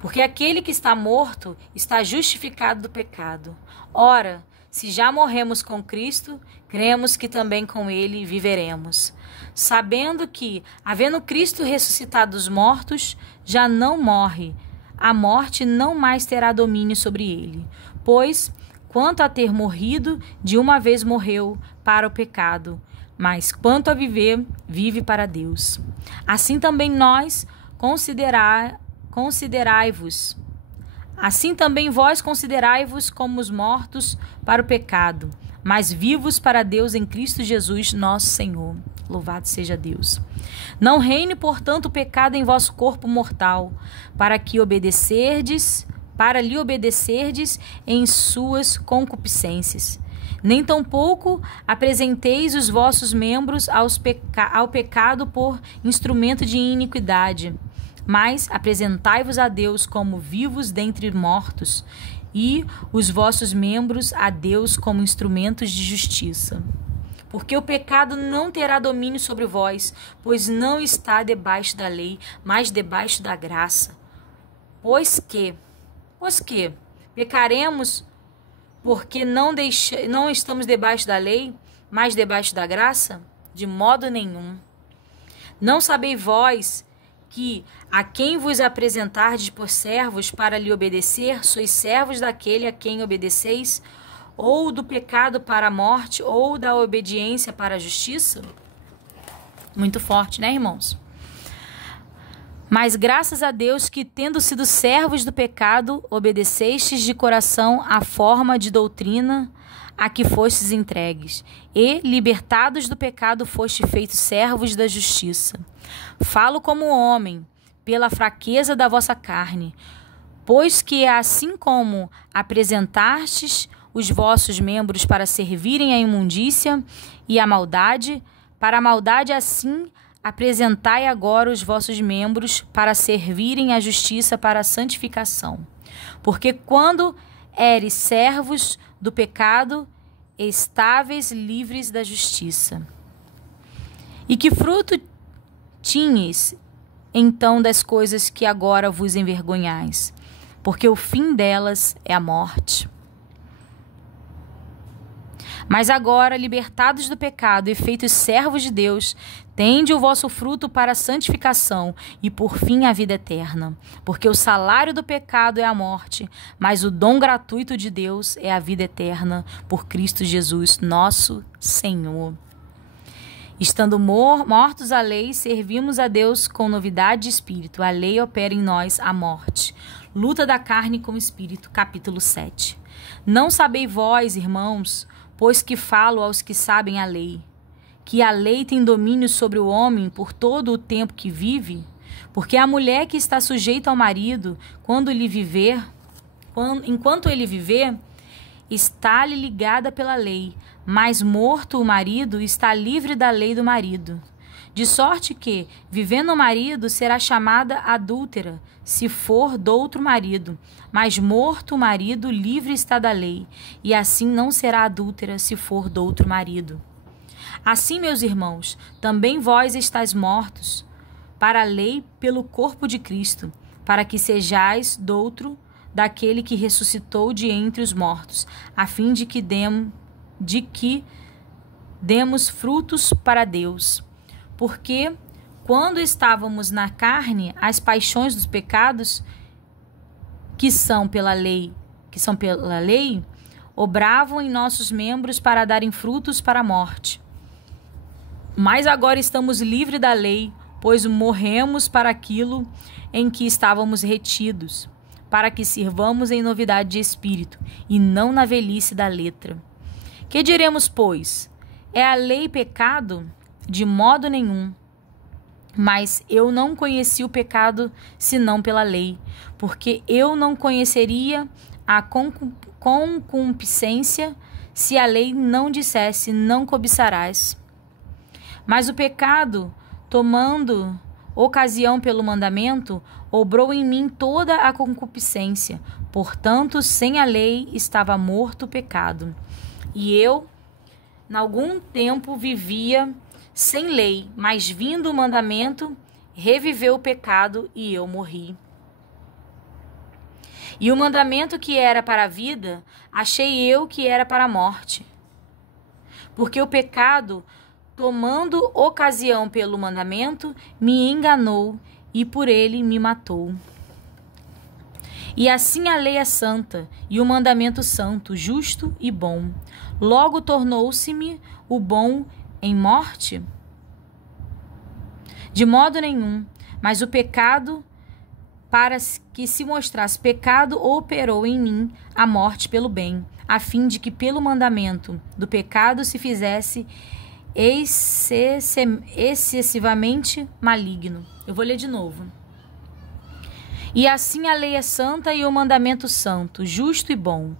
Porque aquele que está morto está justificado do pecado. Ora, se já morremos com Cristo, cremos que também com ele viveremos. Sabendo que, havendo Cristo ressuscitado dos mortos, já não morre, a morte não mais terá domínio sobre ele. Pois, quanto a ter morrido, de uma vez morreu para o pecado, mas quanto a viver, vive para Deus. Assim também vós considerai-vos como os mortos para o pecado, mas vivos para Deus em Cristo Jesus, nosso Senhor. Louvado seja Deus. Não reine, portanto, o pecado em vosso corpo mortal, para lhe obedecerdes em suas concupiscências. Nem tampouco apresenteis os vossos membros ao pecado por instrumento de iniquidade, mas apresentai-vos a Deus como vivos dentre mortos, e os vossos membros a Deus como instrumentos de justiça. Porque o pecado não terá domínio sobre vós, pois não está debaixo da lei, mas debaixo da graça. Pois que pecaremos porque não estamos debaixo da lei, mas debaixo da graça? De modo nenhum. Não sabeis vós que a quem vos apresentardes por servos para lhe obedecer, sois servos daquele a quem obedeceis, ou do pecado para a morte, ou da obediência para a justiça? Muito forte, né, irmãos? Mas graças a Deus que, tendo sido servos do pecado, obedecestes de coração à forma de doutrina a que fostes entregues, e, libertados do pecado, fostes feitos servos da justiça. Falo como homem, pela fraqueza da vossa carne, pois que assim como apresentastes os vossos membros para servirem à imundícia e à maldade, para a maldade assim apresentai agora os vossos membros para servirem à justiça para a santificação. Porque quando eres servos do pecado, estáveis livres da justiça. E que fruto tinhas então das coisas que agora vos envergonhais? Porque o fim delas é a morte. Mas agora, libertados do pecado e feitos servos de Deus, tende o vosso fruto para a santificação e, por fim, a vida eterna. Porque o salário do pecado é a morte, mas o dom gratuito de Deus é a vida eterna, por Cristo Jesus, nosso Senhor. Estando mortos à lei, servimos a Deus com novidade de espírito. A lei opera em nós a morte. Luta da carne com o espírito, capítulo 7. Não sabeis vós, irmãos, pois que falo aos que sabem a lei, que a lei tem domínio sobre o homem por todo o tempo que vive? Porque a mulher que está sujeita ao marido, enquanto ele viver, está-lhe ligada pela lei, mas morto o marido, está livre da lei do marido. De sorte que, vivendo o marido, será chamada adúltera, se for doutro marido. Mas morto o marido, livre está da lei, e assim não será adúltera, se for doutro marido. Assim, meus irmãos, também vós estáis mortos para a lei pelo corpo de Cristo, para que sejais doutro daquele que ressuscitou de entre os mortos, a fim de que demos frutos para Deus. Porque, quando estávamos na carne, as paixões dos pecados, que são pela lei, obravam em nossos membros para darem frutos para a morte. Mas agora estamos livres da lei, pois morremos para aquilo em que estávamos retidos, para que sirvamos em novidade de espírito, e não na velhice da letra. Que diremos, pois? É a lei pecado? De modo nenhum. Mas eu não conheci o pecado senão pela lei, porque eu não conheceria a concupiscência se a lei não dissesse: não cobiçarás. Mas o pecado, tomando ocasião pelo mandamento, obrou em mim toda a concupiscência. Portanto, sem a lei estava morto o pecado. E eu, em algum tempo, vivia sem lei, mas vindo o mandamento, reviveu o pecado e eu morri. E o mandamento que era para a vida, achei eu que era para a morte. Porque o pecado, tomando ocasião pelo mandamento, me enganou e por ele me matou. E assim a lei é santa, e o mandamento santo, justo e bom. Logo tornou-se-me o bom em morte? De modo nenhum, mas o pecado, para que se mostrasse pecado, operou em mim a morte pelo bem, a fim de que pelo mandamento do pecado se fizesse excessivamente maligno. Eu vou ler de novo. E assim a lei é santa e o mandamento santo, justo e bom.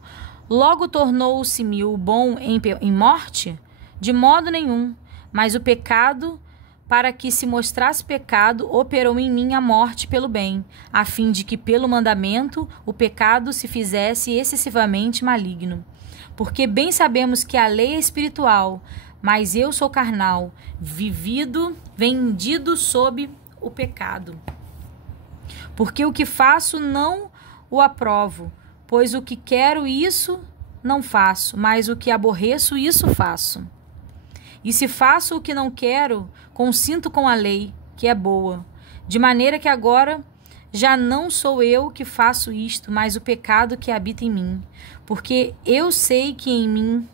Logo tornou-se-me o bom em morte? De modo nenhum, mas o pecado, para que se mostrasse pecado, operou em mim a morte pelo bem, a fim de que pelo mandamento o pecado se fizesse excessivamente maligno. Porque bem sabemos que a lei é espiritual, mas eu sou carnal, vendido sob o pecado. Porque o que faço não o aprovo, pois o que quero isso não faço, mas o que aborreço isso faço. E se faço o que não quero, consinto com a lei, que é boa, de maneira que agora já não sou eu que faço isto, mas o pecado que habita em mim. Porque eu sei que em mim,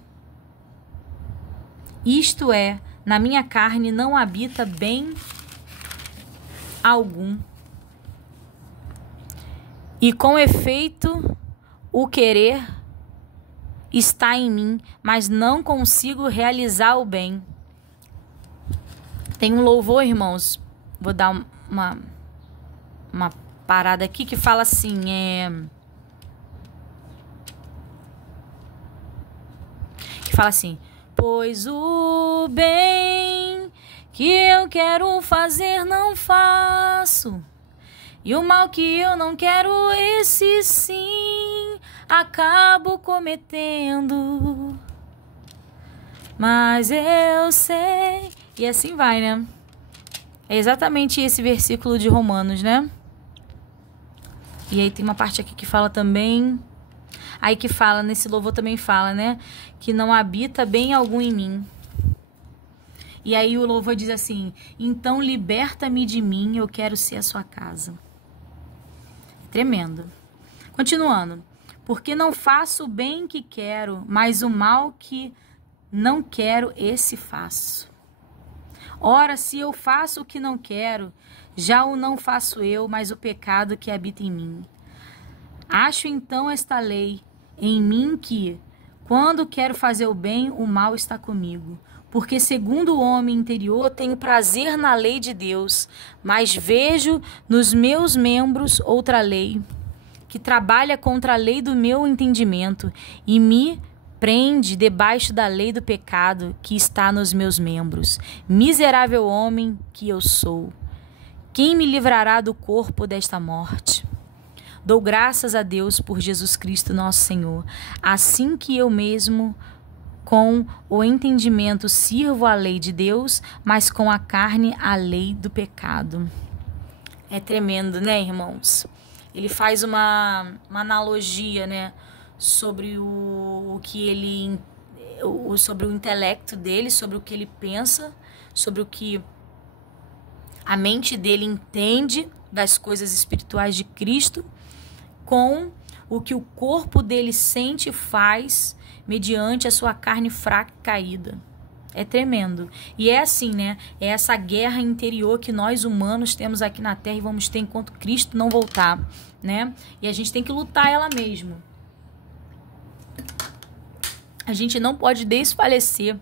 isto é, na minha carne, não habita bem algum. E com efeito, o querer está em mim, mas não consigo realizar o bem. Tem um louvor, irmãos, vou dar uma parada aqui que fala assim, pois o bem que eu quero fazer não faço, e o mal que eu não quero, esse sim acabo cometendo. Mas eu sei. E assim vai, né? É exatamente esse versículo de Romanos, né? E aí tem uma parte aqui que fala também. Aí que fala, nesse louvor também fala, né? Que não habita bem algum em mim. E aí o louvor diz assim: então liberta-me de mim, eu quero ser a sua casa. Tremendo. Continuando. Porque não faço o bem que quero, mas o mal que não quero, esse faço. Ora, se eu faço o que não quero, já o não faço eu, mas o pecado que habita em mim. Acho então esta lei em mim que, quando quero fazer o bem, o mal está comigo. Porque segundo o homem interior tenho prazer na lei de Deus, mas vejo nos meus membros outra lei, que trabalha contra a lei do meu entendimento e me prende debaixo da lei do pecado que está nos meus membros. Miserável homem que eu sou, quem me livrará do corpo desta morte? Dou graças a Deus por Jesus Cristo nosso Senhor, assim que eu mesmo com o entendimento sirvo a lei de Deus, mas com a carne a lei do pecado. É tremendo, né, irmãos? Ele faz uma analogia, né, sobre sobre o intelecto dele, sobre o que ele pensa, sobre o que a mente dele entende das coisas espirituais de Cristo, com o que o corpo dele sente e faz mediante a sua carne fraca e caída. É tremendo. E é assim, né? É essa guerra interior que nós humanos temos aqui na Terra e vamos ter enquanto Cristo não voltar, né? E a gente tem que lutar ela mesmo. A gente não pode desfalecer,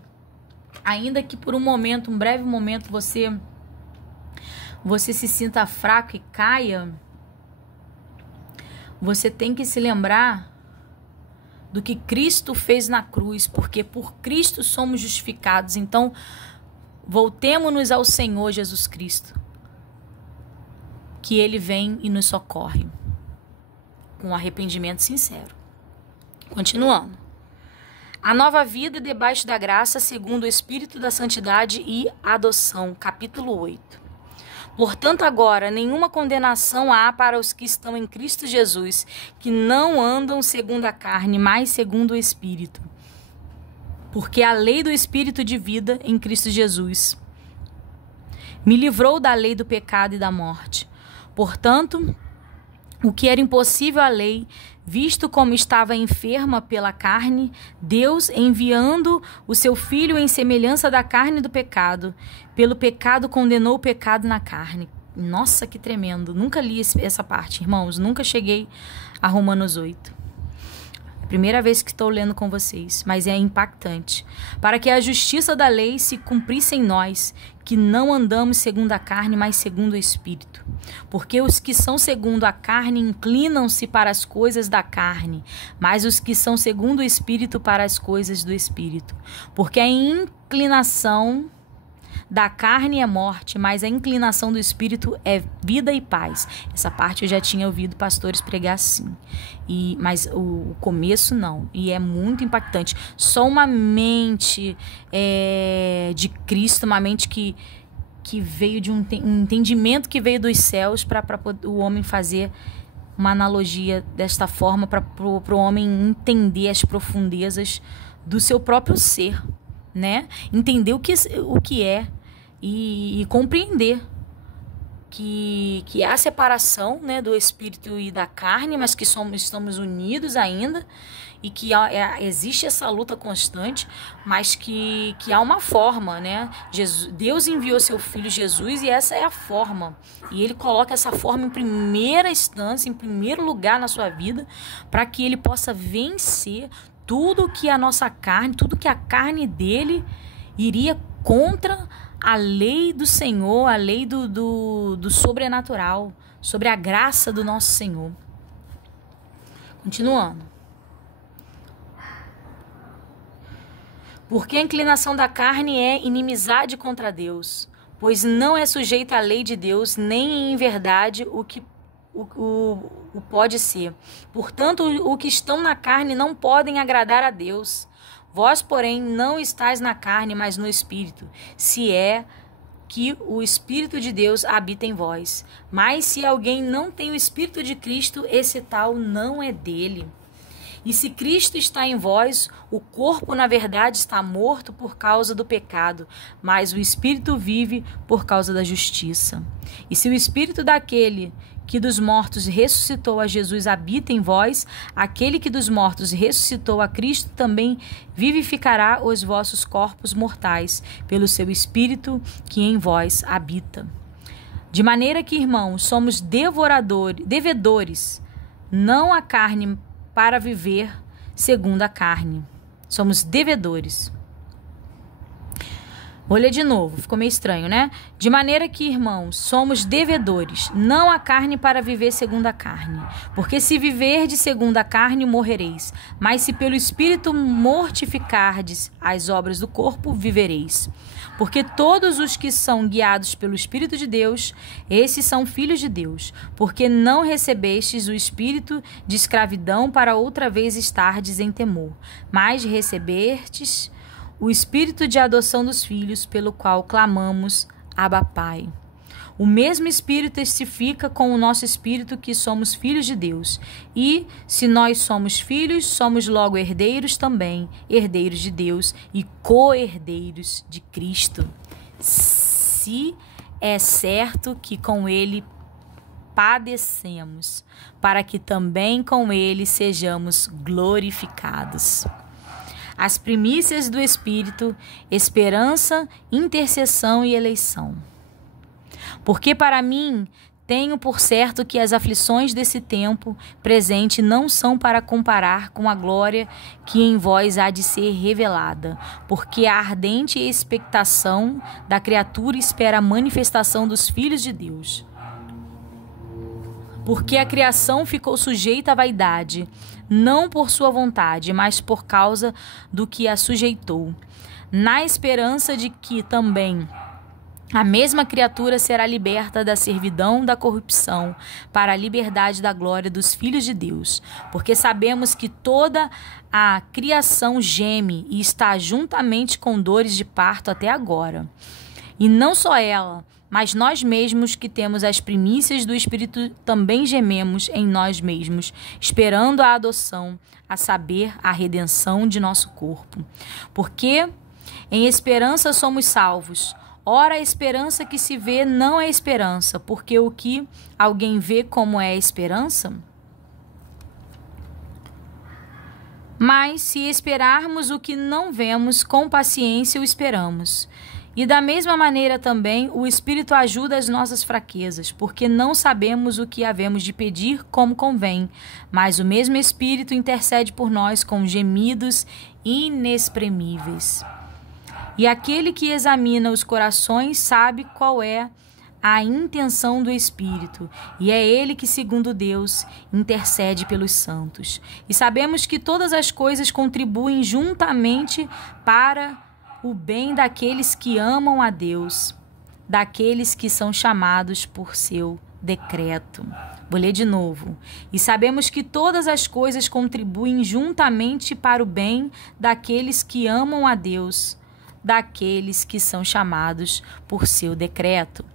ainda que por um momento, um breve momento, você se sinta fraco e caia. Você tem que se lembrar do que Cristo fez na cruz, porque por Cristo somos justificados. Então, voltemo-nos ao Senhor Jesus Cristo, que Ele vem e nos socorre, com arrependimento sincero. Continuando. A nova vida debaixo da graça, segundo o Espírito da Santidade e adoção, capítulo 8. Portanto, agora, nenhuma condenação há para os que estão em Cristo Jesus, que não andam segundo a carne, mas segundo o Espírito. Porque a lei do Espírito de vida em Cristo Jesus me livrou da lei do pecado e da morte. Portanto, o que era impossível à lei, visto como estava enferma pela carne, Deus, enviando o seu Filho em semelhança da carne do pecado, pelo pecado condenou o pecado na carne. Nossa, que tremendo. Nunca li essa parte, irmãos. Nunca cheguei a Romanos 8. Primeira vez que estou lendo com vocês, mas é impactante. Para que a justiça da lei se cumprisse em nós, que não andamos segundo a carne, mas segundo o Espírito. Porque os que são segundo a carne inclinam-se para as coisas da carne, mas os que são segundo o Espírito para as coisas do Espírito. Porque a inclinação da carne é morte, mas a inclinação do espírito é vida e paz. Essa parte eu já tinha ouvido pastores pregar assim. Mas o começo não. E é muito impactante. Só uma mente de Cristo, uma mente que veio de um entendimento que veio dos céus para o homem fazer uma analogia desta forma, para o homem entender as profundezas do seu próprio ser, né? Entender o que é e compreender que há separação, né, do espírito e da carne, mas que estamos unidos ainda, e que existe essa luta constante, mas que há uma forma, né? Deus enviou seu Filho Jesus e essa é a forma. E Ele coloca essa forma em primeira instância, em primeiro lugar na sua vida, para que Ele possa vencer tudo que a nossa carne, tudo que a carne dele iria contra a lei do Senhor, a lei do sobrenatural, sobre a graça do nosso Senhor. Continuando. Porque a inclinação da carne é inimizade contra Deus, pois não é sujeita à lei de Deus, nem em verdade o pode ser. Portanto, o que estão na carne não podem agradar a Deus. Vós, porém, não estáis na carne, mas no Espírito, se é que o Espírito de Deus habita em vós. Mas se alguém não tem o Espírito de Cristo, esse tal não é dele. E se Cristo está em vós, o corpo, na verdade, está morto por causa do pecado, mas o Espírito vive por causa da justiça. E se o Espírito daquele que dos mortos ressuscitou a Jesus habita em vós, aquele que dos mortos ressuscitou a Cristo também vivificará os vossos corpos mortais, pelo seu Espírito que em vós habita. De maneira que, irmãos, somos devedores, não a carne para viver segundo a carne. Somos devedores. Vou ler de novo, ficou meio estranho, né? De maneira que, irmãos, somos devedores, não a carne para viver segundo a carne. Porque se viverdes segundo a carne, morrereis. Mas se pelo Espírito mortificardes as obras do corpo, vivereis. Porque todos os que são guiados pelo Espírito de Deus, esses são filhos de Deus. Porque não recebestes o espírito de escravidão para outra vez estardes em temor, mas recebestes o Espírito de adoção dos filhos, pelo qual clamamos, Abba, Pai. O mesmo Espírito testifica com o nosso Espírito que somos filhos de Deus. E, se nós somos filhos, somos logo herdeiros também, herdeiros de Deus e co-herdeiros de Cristo. Se é certo que com Ele padecemos, para que também com Ele sejamos glorificados. As primícias do Espírito, esperança, intercessão e eleição. Porque para mim, tenho por certo que as aflições desse tempo presente não são para comparar com a glória que em vós há de ser revelada, porque a ardente expectação da criatura espera a manifestação dos filhos de Deus. Porque a criação ficou sujeita à vaidade, não por sua vontade, mas por causa do que a sujeitou, na esperança de que também a mesma criatura será liberta da servidão da corrupção para a liberdade da glória dos filhos de Deus. Porque sabemos que toda a criação geme e está juntamente com dores de parto até agora. E não só ela, mas nós mesmos que temos as primícias do Espírito também gememos em nós mesmos, esperando a adoção, a saber, a redenção de nosso corpo. Porque em esperança somos salvos. Ora, a esperança que se vê não é esperança, porque o que alguém vê como é esperança? Mas se esperarmos o que não vemos, com paciência o esperamos. E da mesma maneira também o Espírito ajuda as nossas fraquezas, porque não sabemos o que havemos de pedir como convém, mas o mesmo Espírito intercede por nós com gemidos inexprimíveis. E aquele que examina os corações sabe qual é a intenção do Espírito, e é ele que, segundo Deus, intercede pelos santos. E sabemos que todas as coisas contribuem juntamente para o bem daqueles que amam a Deus, daqueles que são chamados por seu decreto. Vou ler de novo. E sabemos que todas as coisas contribuem juntamente para o bem daqueles que amam a Deus, daqueles que são chamados por seu decreto.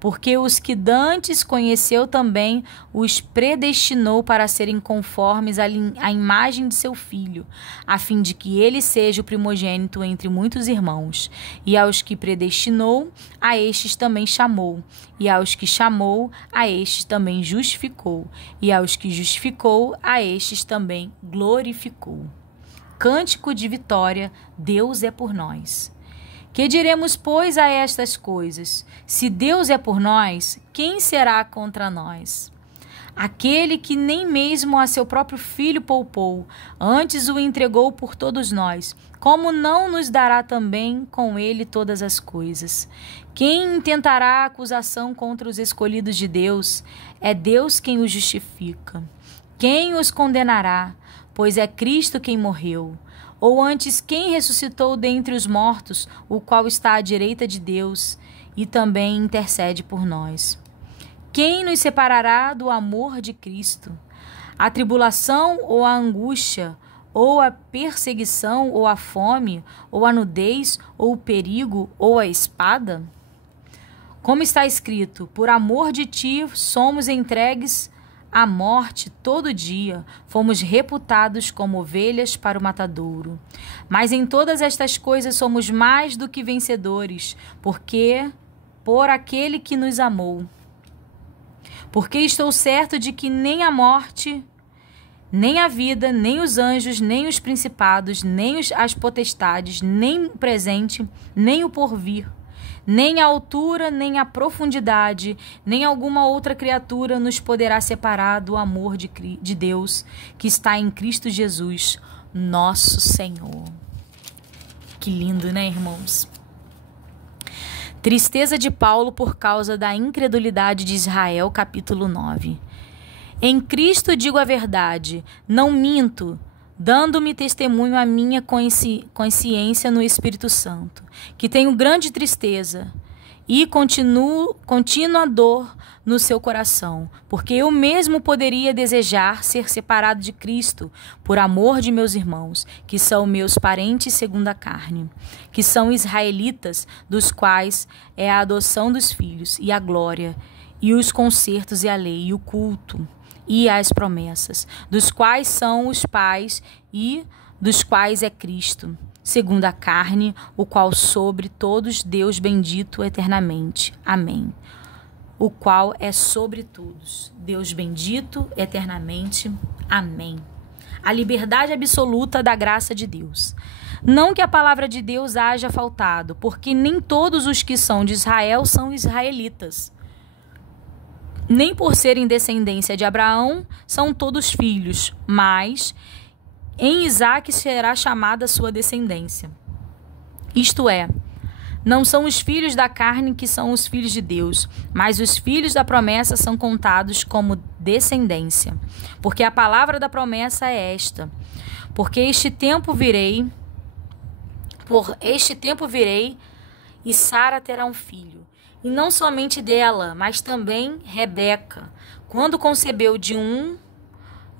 Porque os que dantes conheceu também os predestinou para serem conformes à imagem de seu Filho, a fim de que ele seja o primogênito entre muitos irmãos. E aos que predestinou, a estes também chamou. E aos que chamou, a estes também justificou. E aos que justificou, a estes também glorificou. Cântico de vitória, Deus é por nós. Que diremos, pois, a estas coisas? Se Deus é por nós, quem será contra nós? Aquele que nem mesmo a seu próprio Filho poupou, antes o entregou por todos nós, como não nos dará também com ele todas as coisas? Quem intentará acusação contra os escolhidos de Deus? É Deus quem os justifica. Quem os condenará? Pois é Cristo quem morreu. Ou antes, quem ressuscitou dentre os mortos, o qual está à direita de Deus e também intercede por nós? Quem nos separará do amor de Cristo? A tribulação ou a angústia, ou a perseguição, ou a fome, ou a nudez, ou o perigo, ou a espada? Como está escrito, por amor de ti somos entregues à morte todo dia, fomos reputados como ovelhas para o matadouro. Mas em todas estas coisas somos mais do que vencedores, porque por aquele que nos amou. Porque estou certo de que nem a morte, nem a vida, nem os anjos, nem os principados, nem as potestades, nem o presente, nem o porvir, nem a altura, nem a profundidade, nem alguma outra criatura nos poderá separar do amor de Deus que está em Cristo Jesus, nosso Senhor. Que lindo, né, irmãos? Tristeza de Paulo por causa da incredulidade de Israel, capítulo 9. Em Cristo digo a verdade, não minto, dando-me testemunho a minha consciência no Espírito Santo, que tenho grande tristeza e contínua dor no seu coração, porque eu mesmo poderia desejar ser separado de Cristo, por amor de meus irmãos, que são meus parentes segundo a carne, que são israelitas, dos quais é a adoção dos filhos, e a glória, e os concertos, e a lei, e o culto, e as promessas, dos quais são os pais e dos quais é Cristo, segundo a carne, o qual sobre todos Deus bendito eternamente. Amém. O qual é sobre todos, Deus bendito eternamente. Amém. A liberdade absoluta da graça de Deus. Não que a palavra de Deus haja faltado, porque nem todos os que são de Israel são israelitas. Nem por serem descendência de Abraão são todos filhos, mas em Isaque será chamada a sua descendência. Isto é, não são os filhos da carne que são os filhos de Deus, mas os filhos da promessa são contados como descendência. Porque a palavra da promessa é esta: por este tempo virei, e Sara terá um filho. E não somente dela, mas também Rebeca, quando concebeu de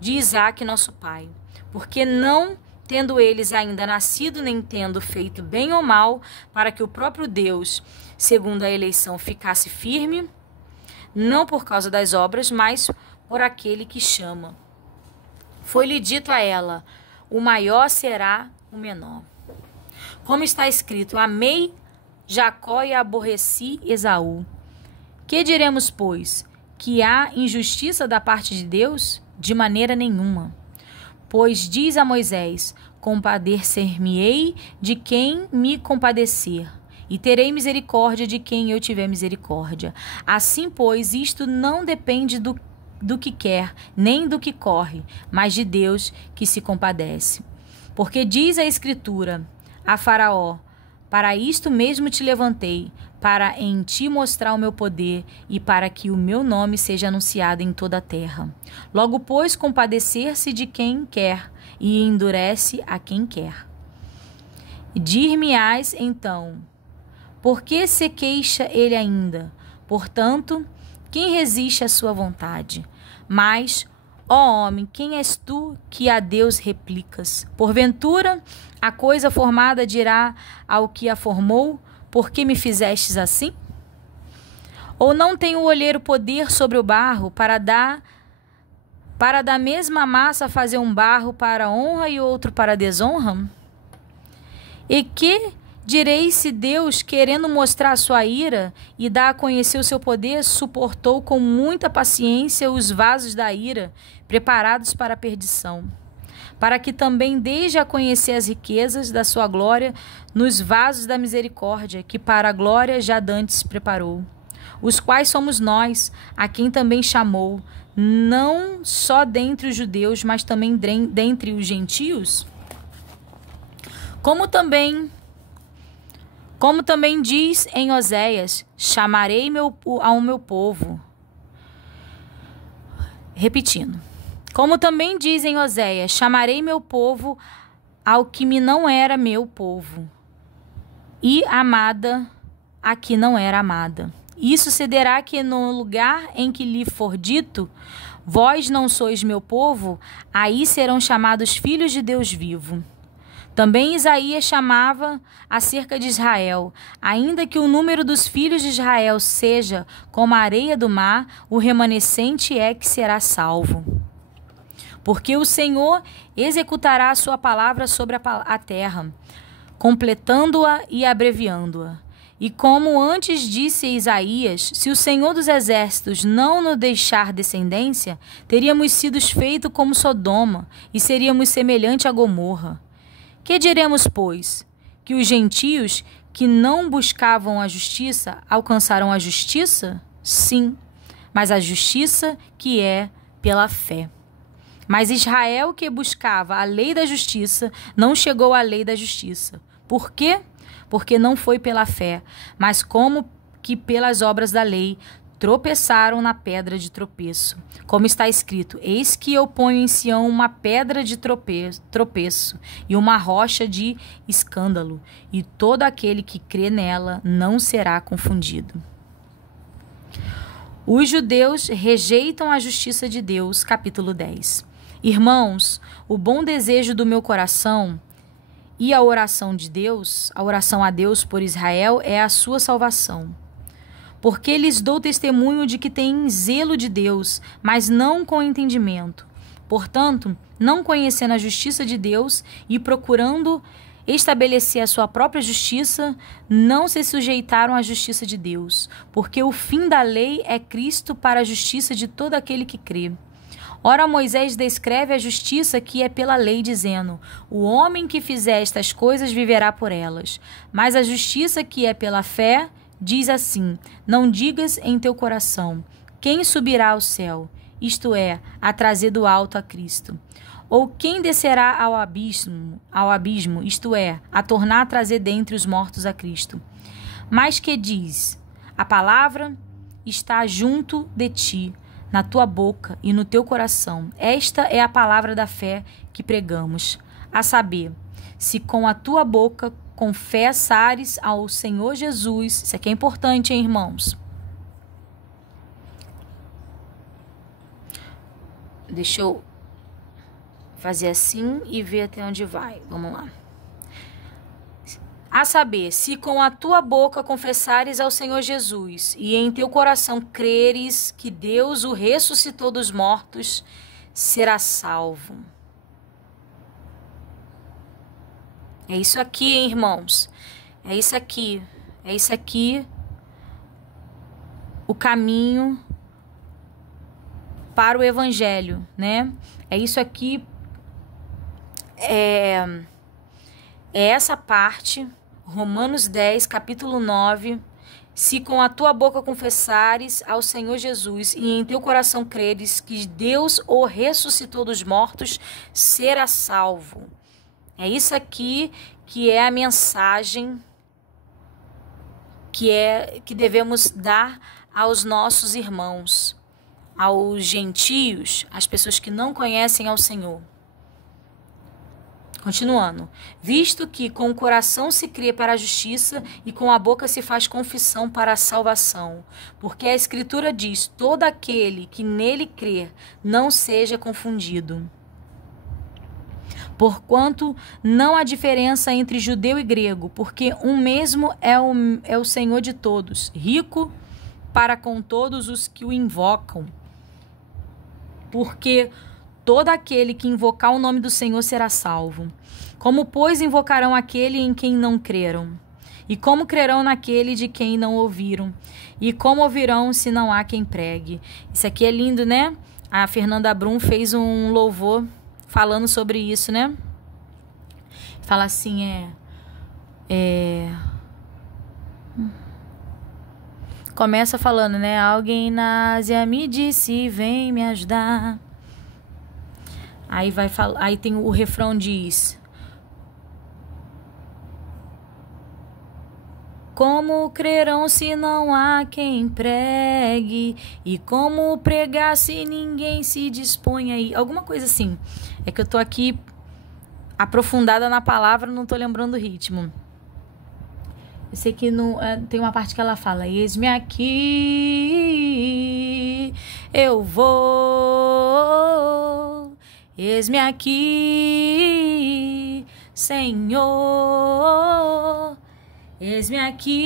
Isaque, nosso pai. Porque não tendo eles ainda nascido, nem tendo feito bem ou mal, para que o próprio Deus, segundo a eleição, ficasse firme, não por causa das obras, mas por aquele que chama. Foi-lhe dito a ela: o maior será o menor. Como está escrito: amei Jacó e aborreci Esaú. Que diremos, pois? Que há injustiça da parte de Deus? De maneira nenhuma. Pois diz a Moisés: compadecer-me-ei de quem me compadecer, e terei misericórdia de quem eu tiver misericórdia. Assim, pois, isto não depende do que quer, nem do que corre, mas de Deus que se compadece. Porque diz a Escritura a Faraó: para isto mesmo te levantei, para em ti mostrar o meu poder e para que o meu nome seja anunciado em toda a terra. Logo, pois, compadecer-se de quem quer e endurece a quem quer. Dir-me-ás então, por que se queixa ele ainda? Portanto, quem resiste à sua vontade? Mas, ó homem, quem és tu que a Deus replicas? Porventura, a coisa formada dirá ao que a formou, por que me fizestes assim? Ou não tem o olheiro poder sobre o barro para da mesma massa fazer um barro para honra e outro para desonra? E que direis se Deus, querendo mostrar a sua ira e dar a conhecer o seu poder, suportou com muita paciência os vasos da ira, preparados para a perdição, para que também desde a conhecer as riquezas da sua glória nos vasos da misericórdia, que para a glória já dantes preparou, os quais somos nós, a quem também chamou, não só dentre os judeus, mas também dentre os gentios? Como também diz em Oséias, chamarei ao meu povo. Repetindo. Como também diz em Oséias, chamarei meu povo ao que me não era meu povo, e amada a que não era amada. E sucederá que no lugar em que lhe for dito, vós não sois meu povo, aí serão chamados filhos de Deus vivo. Também Isaías chamava acerca de Israel, ainda que o número dos filhos de Israel seja como a areia do mar, o remanescente é que será salvo. Porque o Senhor executará a sua palavra sobre a terra, completando-a e abreviando-a. E como antes disse Isaías, se o Senhor dos exércitos não nos deixar descendência, teríamos sido feitos como Sodoma e seríamos semelhante a Gomorra. Que diremos, pois? Que os gentios que não buscavam a justiça alcançaram a justiça? Sim, mas a justiça que é pela fé. Mas Israel, que buscava a lei da justiça, não chegou à lei da justiça. Por quê? Porque não foi pela fé, mas como que pelas obras da lei, tropeçaram na pedra de tropeço. Como está escrito, eis que eu ponho em Sião uma pedra de tropeço e uma rocha de escândalo, e todo aquele que crê nela não será confundido. Os judeus rejeitam a justiça de Deus, capítulo 10. Irmãos, o bom desejo do meu coração e a oração de Deus, a oração a Deus por Israel, é a sua salvação. Porque lhes dou testemunho de que têm zelo de Deus, mas não com entendimento. Portanto, não conhecendo a justiça de Deus e procurando estabelecer a sua própria justiça, não se sujeitaram à justiça de Deus, porque o fim da lei é Cristo para a justiça de todo aquele que crê. Ora, Moisés descreve a justiça que é pela lei, dizendo, o homem que fizer estas coisas viverá por elas. Mas a justiça que é pela fé diz assim, não digas em teu coração, quem subirá ao céu, isto é, a trazer do alto a Cristo? Ou quem descerá ao abismo, isto é, a tornar a trazer dentre os mortos a Cristo? Mas que diz, a palavra está junto de ti, na tua boca e no teu coração. Esta é a palavra da fé que pregamos, a saber, se com a tua boca confessares ao Senhor Jesus, isso aqui é importante, hein, irmãos? Deixa eu fazer assim e ver até onde vai. Vamos lá. A saber, se com a tua boca confessares ao Senhor Jesus e em teu coração creres que Deus o ressuscitou dos mortos, será salvo. É isso aqui, hein, irmãos? É isso aqui. É isso aqui. O caminho para o evangelho, né? É isso aqui. É essa parte, Romanos 10, capítulo 9. Se com a tua boca confessares ao Senhor Jesus e em teu coração creres que Deus o ressuscitou dos mortos, será salvo. É isso aqui que é a mensagem que devemos dar aos nossos irmãos, aos gentios, às pessoas que não conhecem ao Senhor. Continuando. Visto que com o coração se crê para a justiça e com a boca se faz confissão para a salvação. Porque a Escritura diz: todo aquele que nele crer não seja confundido. Porquanto não há diferença entre judeu e grego, porque um mesmo é o Senhor de todos, rico para com todos os que o invocam. Porque todo aquele que invocar o nome do Senhor será salvo. Como, pois, invocarão aquele em quem não creram? E como crerão naquele de quem não ouviram? E como ouvirão se não há quem pregue? Isso aqui é lindo, né? A Fernanda Brum fez um louvor falando sobre isso, né? Fala assim, começa falando, né? Alguém na Ásia me disse, vem me ajudar. Aí vai falar, aí tem o refrão diz: como crerão se não há quem pregue? E como pregar se ninguém se dispõe aí? Alguma coisa assim. É que eu tô aqui aprofundada na palavra, não tô lembrando o ritmo. Eu sei que tem uma parte que ela fala: eis-me aqui, eu vou. Eis-me aqui, Senhor. Eis-me aqui,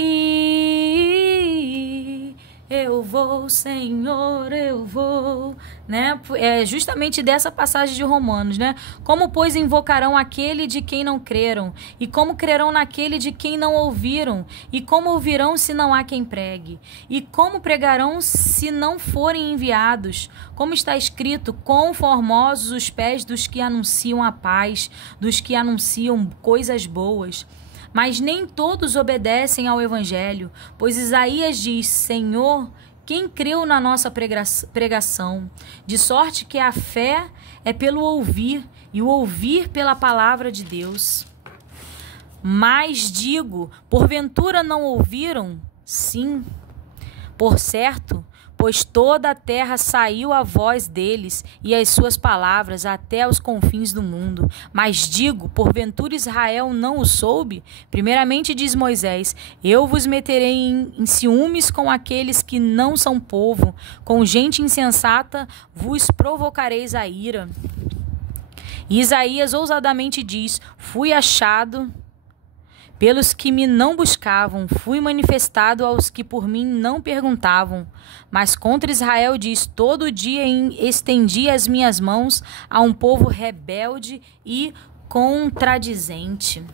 eu vou, Senhor, eu vou, né? É justamente dessa passagem de Romanos, né? Como, pois, invocarão aquele de quem não creram? E como crerão naquele de quem não ouviram? E como ouvirão se não há quem pregue? E como pregarão se não forem enviados? Como está escrito: quão formosos os pés dos que anunciam a paz, dos que anunciam coisas boas. Mas nem todos obedecem ao Evangelho, pois Isaías diz: Senhor, quem creu na nossa pregação? De sorte que a fé é pelo ouvir, e o ouvir pela palavra de Deus. Mas digo, porventura não ouviram? Sim, por certo, pois toda a terra saiu a voz deles e as suas palavras até os confins do mundo. Mas digo, porventura Israel não o soube? Primeiramente diz Moisés: eu vos meterei em ciúmes com aqueles que não são povo, com gente insensata vos provocareis a ira. E Isaías ousadamente diz: fui achado pelos que me não buscavam, fui manifestado aos que por mim não perguntavam. Mas contra Israel diz: todo dia estendi as minhas mãos a um povo rebelde e contradizente.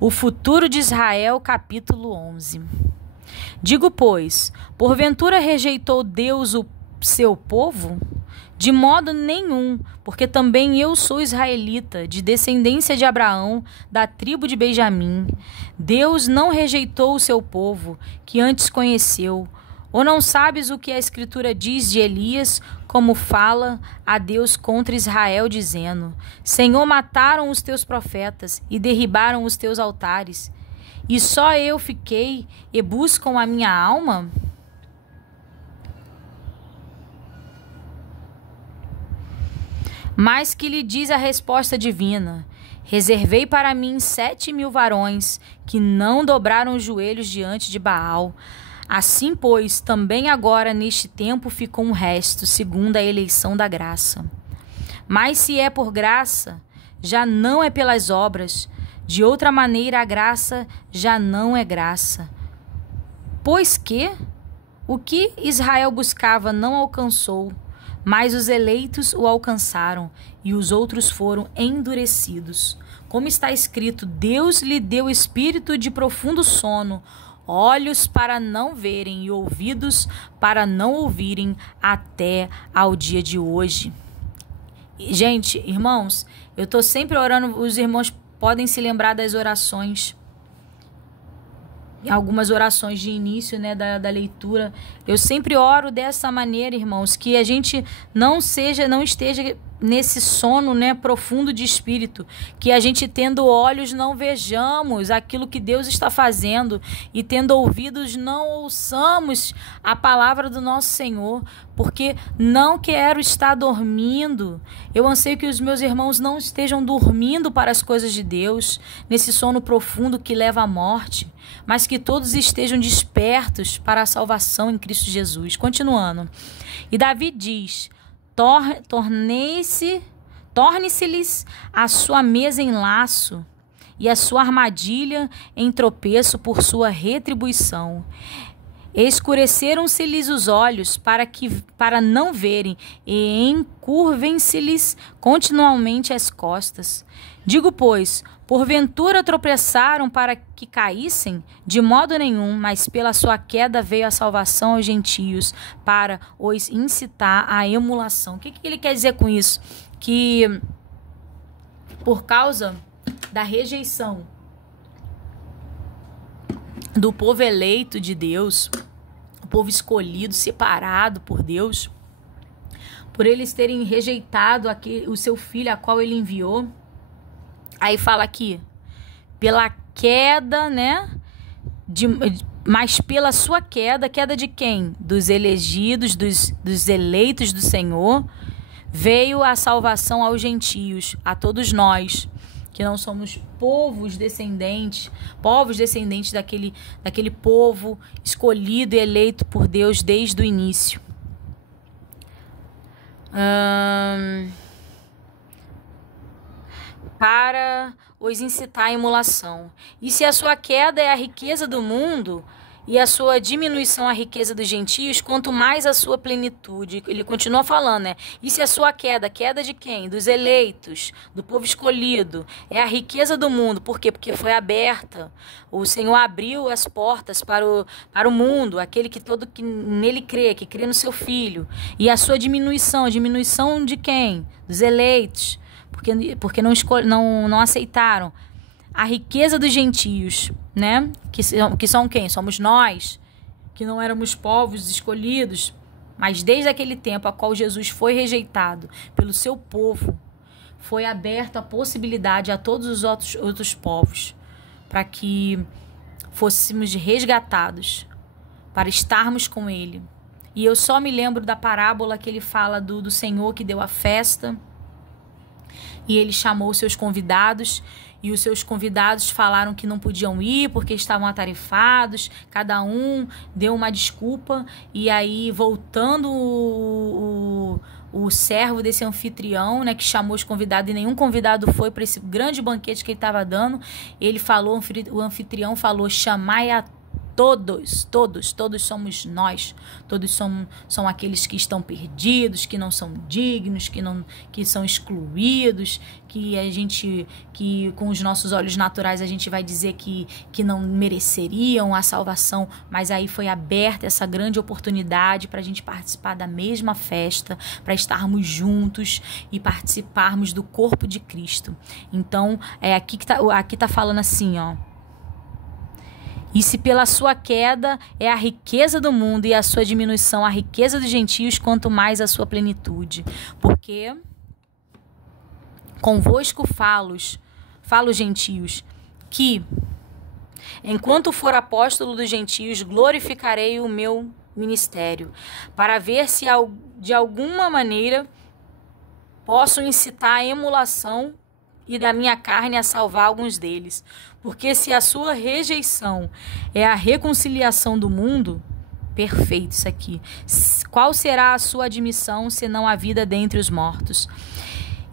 O futuro de Israel, capítulo 11. Digo, pois, porventura rejeitou Deus o seu povo? De modo nenhum, porque também eu sou israelita, de descendência de Abraão, da tribo de Benjamim. Deus não rejeitou o seu povo, que antes conheceu. Ou não sabes o que a Escritura diz de Elias, como fala a Deus contra Israel, dizendo: Senhor, mataram os teus profetas e derribaram os teus altares. E só eu fiquei e buscam a minha alma? Mas que lhe diz a resposta divina: reservei para mim 7.000 varões que não dobraram os joelhos diante de Baal. Assim, pois, também agora neste tempo ficou um resto, segundo a eleição da graça. Mas se é por graça, já não é pelas obras. De outra maneira, a graça já não é graça. Pois que o que Israel buscava não alcançou, mas os eleitos o alcançaram, e os outros foram endurecidos. Como está escrito: Deus lhe deu espírito de profundo sono, olhos para não verem e ouvidos para não ouvirem, até ao dia de hoje. Gente, irmãos, eu estou sempre orando, os irmãos podem se lembrar das orações, algumas orações de início, né, da leitura. Eu sempre oro dessa maneira, irmãos, que a gente não esteja nesse sono, né, profundo de espírito, que a gente tendo olhos não vejamos aquilo que Deus está fazendo e tendo ouvidos não ouçamos a palavra do nosso Senhor, porque não quero estar dormindo. Eu anseio que os meus irmãos não estejam dormindo para as coisas de Deus, nesse sono profundo que leva à morte, mas que todos estejam despertos para a salvação em Cristo Jesus. Continuando. E Davi diz: torne-se-lhes a sua mesa em laço e a sua armadilha em tropeço por sua retribuição. Escureceram-se-lhes os olhos para não verem, e encurvem-se-lhes continuamente as costas. Digo, pois, porventura tropeçaram para que caíssem? De modo nenhum, mas pela sua queda veio a salvação aos gentios, para os incitar à emulação. O que ele quer dizer com isso? Que por causa da rejeição do povo eleito de Deus, o povo escolhido, separado por Deus, por eles terem rejeitado o seu filho a qual ele enviou. Aí fala aqui, pela queda, né? Mas pela sua queda de quem? Dos elegidos, dos eleitos do Senhor, veio a salvação aos gentios, a todos nós, que não somos povos descendentes daquele povo escolhido e eleito por Deus desde o início. Para os incitar à emulação. E se a sua queda é a riqueza do mundo e a sua diminuição a riqueza dos gentios, quanto mais a sua plenitude. Ele continua falando, né? E se a sua queda de quem? Dos eleitos, do povo escolhido, é a riqueza do mundo. Por quê? Porque foi aberta. O Senhor abriu as portas para o mundo, aquele que nele crê, que crê no seu Filho. E a sua diminuição de quem? Dos eleitos, porque não aceitaram. A riqueza dos gentios, né? Que são quem? Somos nós, que não éramos povos escolhidos, mas desde aquele tempo a qual Jesus foi rejeitado pelo seu povo, foi aberta a possibilidade a todos os outros povos, para que fôssemos resgatados, para estarmos com Ele. E eu só me lembro da parábola que ele fala do Senhor que deu a festa, e ele chamou seus convidados, e os seus convidados falaram que não podiam ir porque estavam atarefados, cada um deu uma desculpa, e aí voltando o servo desse anfitrião, né, que chamou os convidados, e nenhum convidado foi para esse grande banquete que ele estava dando, o anfitrião falou: chamai a todos somos nós, todos são aqueles que estão perdidos, que não são dignos, que são excluídos, que com os nossos olhos naturais a gente vai dizer que não mereceriam a salvação, mas aí foi aberta essa grande oportunidade para a gente participar da mesma festa, para estarmos juntos e participarmos do corpo de Cristo. Então, aqui tá falando assim, ó. E se pela sua queda é a riqueza do mundo e a sua diminuição a riqueza dos gentios, quanto mais a sua plenitude. Porque convosco falo, gentios, que enquanto for apóstolo dos gentios, glorificarei o meu ministério, para ver se de alguma maneira posso incitar a emulação e da minha carne a salvar alguns deles. Porque se a sua rejeição é a reconciliação do mundo, perfeito isso aqui, qual será a sua admissão, senão a vida dentre os mortos?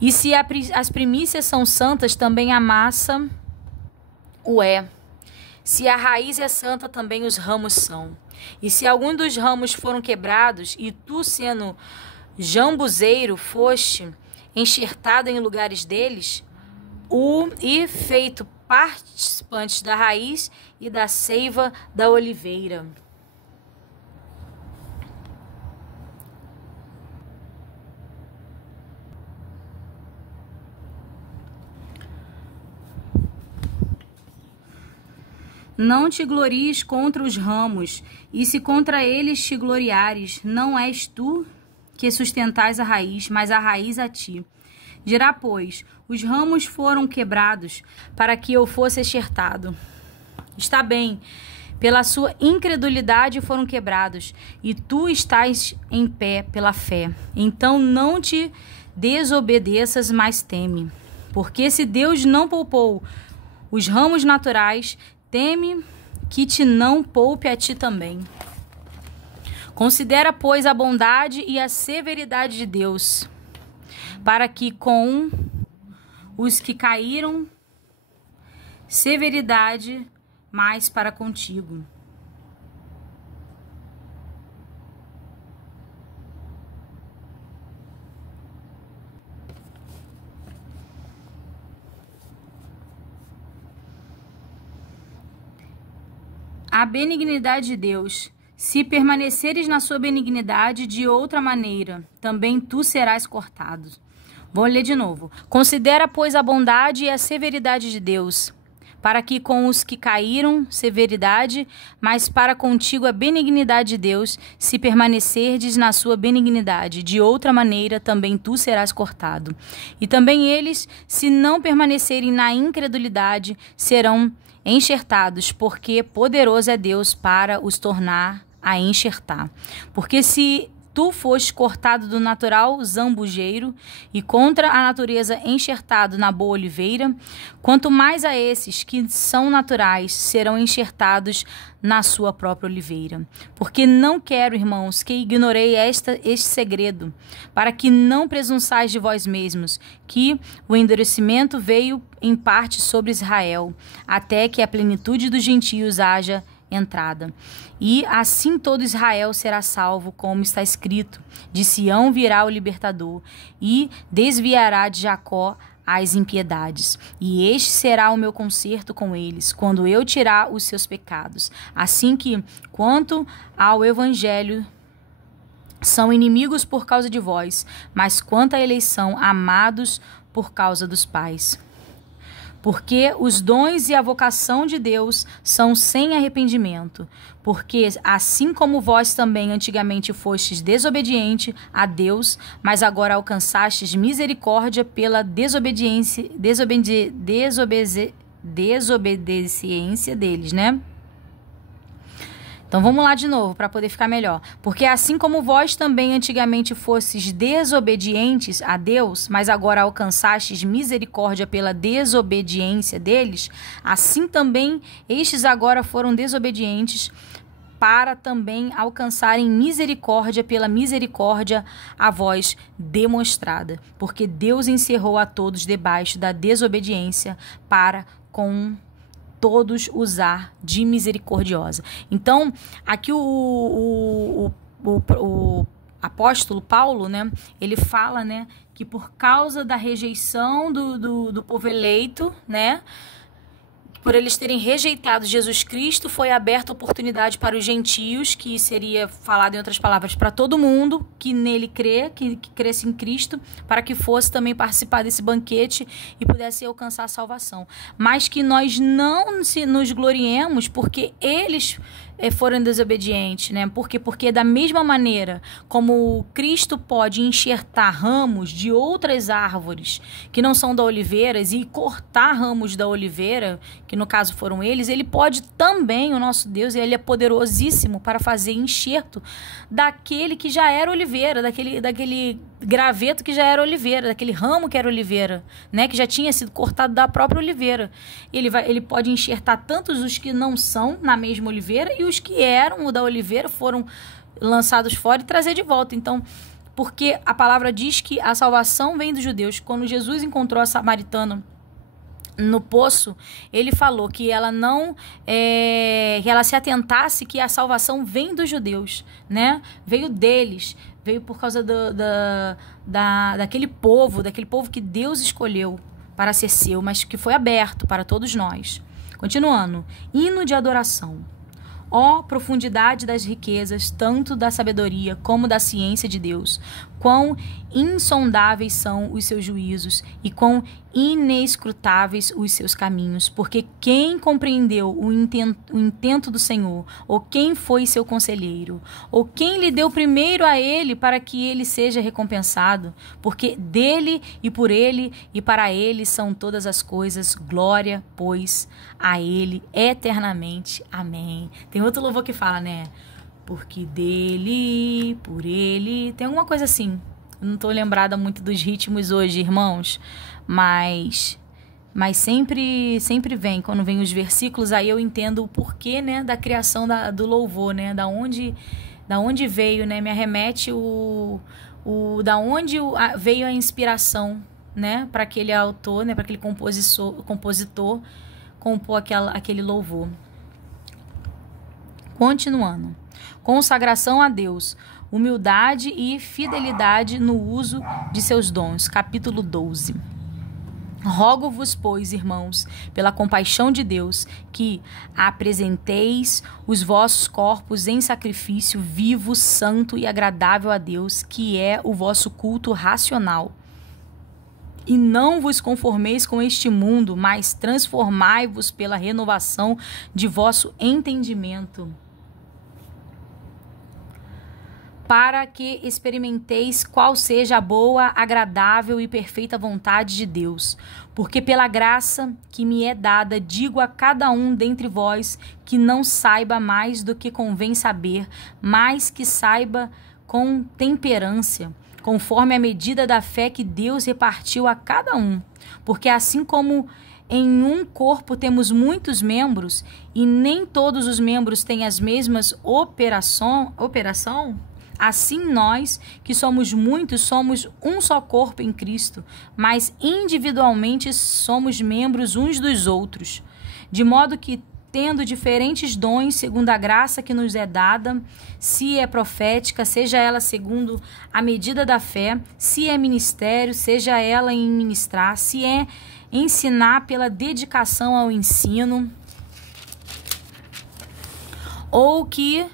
E se as primícias são santas, também a massa o é. Se a raiz é santa, também os ramos são. E se algum dos ramos foram quebrados, e tu, sendo jambuzeiro, foste enxertado em lugares deles, e feito participantes da raiz e da seiva da oliveira. Não te glories contra os ramos, e se contra eles te gloriares, não és tu que sustentais a raiz, mas a raiz a ti. Dirá, pois, os ramos foram quebrados para que eu fosse enxertado. Está bem, pela sua incredulidade foram quebrados, e tu estás em pé pela fé. Então não te desobedeças, mas teme. Porque se Deus não poupou os ramos naturais, teme que te não poupe a ti também. Considera, pois, a bondade e a severidade de Deus, para que com os que caíram, severidade mais para contigo. A benignidade de Deus. Se permaneceres na sua benignidade, de outra maneira, também tu serás cortado. Vou ler de novo. Considera, pois, a bondade e a severidade de Deus, para que com os que caíram, severidade, mas para contigo a benignidade de Deus, se permanecerdes na sua benignidade, de outra maneira também tu serás cortado. E também eles, se não permanecerem na incredulidade, serão enxertados, porque poderoso é Deus para os tornar a enxertar. Porque se tu foste cortado do natural zambujeiro e contra a natureza enxertado na boa oliveira, quanto mais a esses que são naturais serão enxertados na sua própria oliveira. Porque não quero, irmãos, que ignorei este segredo, para que não presunçais de vós mesmos, que o endurecimento veio em parte sobre Israel, até que a plenitude dos gentios haja entrada. E assim todo Israel será salvo, como está escrito: de Sião virá o libertador, e desviará de Jacó as impiedades. E este será o meu concerto com eles, quando eu tirar os seus pecados. Assim que, quanto ao evangelho, são inimigos por causa de vós, mas quanto à eleição, amados por causa dos pais. Porque os dons e a vocação de Deus são sem arrependimento. Porque assim como vós também antigamente fostes desobediente a Deus, mas agora alcançastes misericórdia pela desobediência deles, né? Então vamos lá de novo para poder ficar melhor. Porque assim como vós também antigamente fostes desobedientes a Deus, mas agora alcançastes misericórdia pela desobediência deles, assim também estes agora foram desobedientes para também alcançarem misericórdia pela misericórdia a vós demonstrada. Porque Deus encerrou a todos debaixo da desobediência para com todos usar de misericordiosa. Então, aqui o apóstolo Paulo, né, ele fala, né, que por causa da rejeição do povo eleito, né, por eles terem rejeitado Jesus Cristo, foi aberta a oportunidade para os gentios, que seria falado em outras palavras para todo mundo que nele crê, que cresce em Cristo, para que fosse também participar desse banquete e pudesse alcançar a salvação. Mas que nós não nos gloriemos porque eles foram desobedientes, né? Por quê? Porque da mesma maneira como Cristo pode enxertar ramos de outras árvores que não são da oliveira e cortar ramos da oliveira, que no caso foram eles, ele pode também, o nosso Deus, ele é poderosíssimo para fazer enxerto daquele que já era oliveira, daquele graveto que já era oliveira, daquele ramo que era oliveira, né? Que já tinha sido cortado da própria oliveira. Ele pode enxertar tantos os que não são na mesma oliveira e os que eram o da oliveira foram lançados fora e trazer de volta. Então, porque a palavra diz que a salvação vem dos judeus. Quando Jesus encontrou a samaritana no poço, ele falou que ela não que ela se atentasse que a salvação vem dos judeus, né? Veio deles, veio por causa daquele povo que Deus escolheu para ser seu, mas que foi aberto para todos nós. Continuando, hino de adoração. Ó profundidade das riquezas, tanto da sabedoria como da ciência de Deus, quão insondáveis são os seus juízos e quão inescrutáveis os seus caminhos, porque quem compreendeu o intento do Senhor, ou quem foi seu conselheiro, ou quem lhe deu primeiro a ele para que ele seja recompensado, porque dele e por ele e para ele são todas as coisas, glória, pois, a ele eternamente. Amém. Tem outro louvor que fala, né? Porque dele, por ele, tem alguma coisa assim. Eu não estou lembrada muito dos ritmos hoje, irmãos, mas sempre vem, quando vem os versículos, aí eu entendo o porquê, né, da criação do louvor, né, da onde veio, né, me arremete da onde veio a inspiração, né, para aquele autor, né, para aquele compositor compor aquele louvor. Continuando. Consagração a Deus, humildade e fidelidade no uso de seus dons. Capítulo 12. Rogo-vos, pois, irmãos, pela compaixão de Deus, que apresenteis os vossos corpos em sacrifício vivo, santo e agradável a Deus, que é o vosso culto racional. E não vos conformeis com este mundo, mas transformai-vos pela renovação de vosso entendimento, para que experimenteis qual seja a boa, agradável e perfeita vontade de Deus. Porque pela graça que me é dada, digo a cada um dentre vós que não saiba mais do que convém saber, mas que saiba com temperança, conforme a medida da fé que Deus repartiu a cada um. Porque assim como em um corpo temos muitos membros, e nem todos os membros têm as mesmas operação, assim nós, que somos muitos, somos um só corpo em Cristo, mas individualmente somos membros uns dos outros. De modo que, tendo diferentes dons, segundo a graça que nos é dada, se é profética, seja ela segundo a medida da fé, se é ministério, seja ela em ministrar, se é ensinar pela dedicação ao ensino, ou que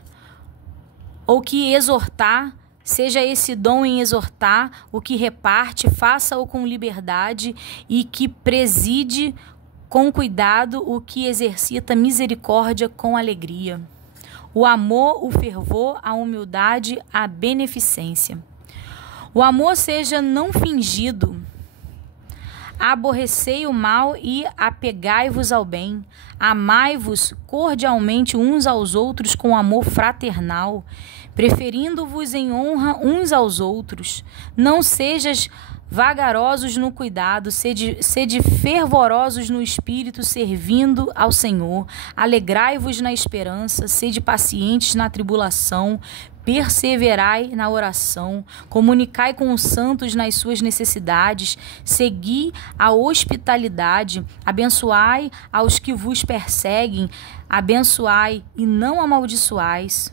exortar, seja esse dom em exortar, o que reparte, faça-o com liberdade, e que preside com cuidado, o que exercita misericórdia com alegria. O amor, o fervor, a humildade, a beneficência. O amor seja não fingido. Aborrecei o mal e apegai-vos ao bem. Amai-vos cordialmente uns aos outros com amor fraternal, preferindo-vos em honra uns aos outros. Não sejas vagarosos no cuidado, sede fervorosos no espírito, servindo ao Senhor. Alegrai-vos na esperança, sede pacientes na tribulação, perseverai na oração, comunicai com os santos nas suas necessidades, segui a hospitalidade, abençoai aos que vos perseguem, abençoai e não amaldiçoeis,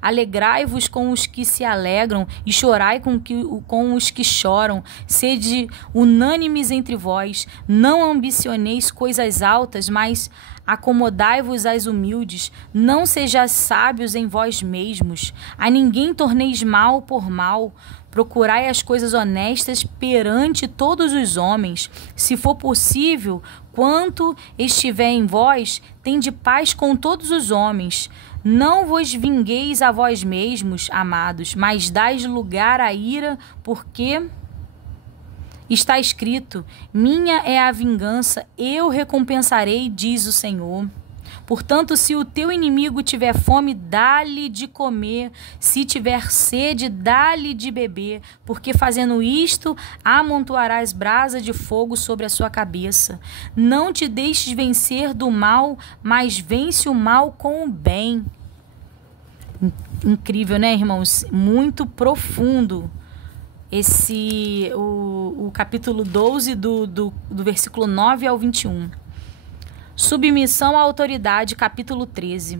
alegrai-vos com os que se alegram e chorai com os que choram, sede unânimes entre vós, não ambicioneis coisas altas, mas acomodai-vos às humildes, não sejais sábios em vós mesmos, a ninguém torneis mal por mal, procurai as coisas honestas perante todos os homens, se for possível, quanto estiver em vós, tende paz com todos os homens. Não vos vingueis a vós mesmos, amados, mas dais lugar à ira, porque está escrito: minha é a vingança, eu recompensarei, diz o Senhor. Portanto, se o teu inimigo tiver fome, dá-lhe de comer, se tiver sede, dá-lhe de beber, porque fazendo isto, amontoarás brasa de fogo sobre a sua cabeça. Não te deixes vencer do mal, mas vence o mal com o bem. Incrível, né, irmãos? Muito profundo. O capítulo 12 do versículo 9 ao 21. Submissão à autoridade, capítulo 13.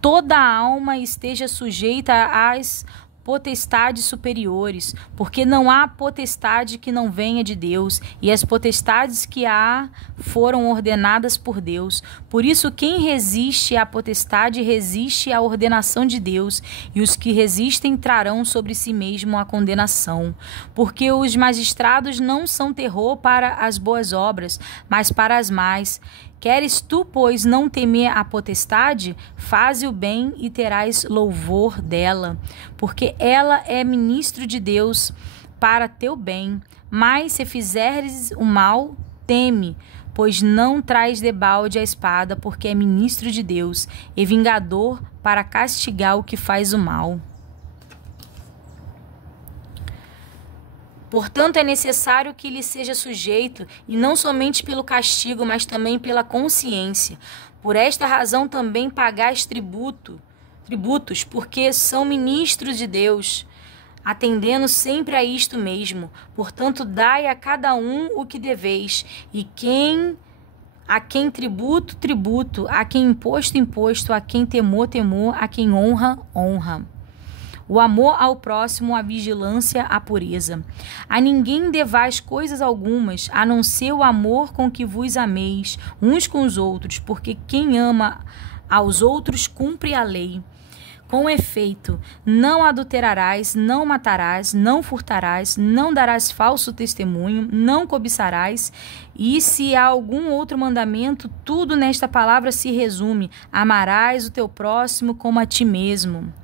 Toda a alma esteja sujeita às potestades superiores, porque não há potestade que não venha de Deus, e as potestades que há foram ordenadas por Deus. Por isso, quem resiste à potestade resiste à ordenação de Deus, e os que resistem trarão sobre si mesmo a condenação. Porque os magistrados não são terror para as boas obras, mas para as más. Queres tu, pois, não temer a potestade? Faze o bem e terás louvor dela, porque ela é ministro de Deus para teu bem. Mas se fizeres o mal, teme, pois não traz debalde a espada, porque é ministro de Deus e vingador para castigar o que faz o mal. Portanto, é necessário que lhe seja sujeito, e não somente pelo castigo, mas também pela consciência. Por esta razão também pagais tributos, porque são ministros de Deus, atendendo sempre a isto mesmo. Portanto, dai a cada um o que deveis, e a quem tributo, tributo, a quem imposto, imposto, a quem temor, temor, a quem honra, honra. O amor ao próximo, a vigilância, a pureza. A ninguém devais coisas algumas, a não ser o amor com que vos ameis uns com os outros, porque quem ama aos outros cumpre a lei. Com efeito, não adulterarás, não matarás, não furtarás, não darás falso testemunho, não cobiçarás. E se há algum outro mandamento, tudo nesta palavra se resume: amarás o teu próximo como a ti mesmo.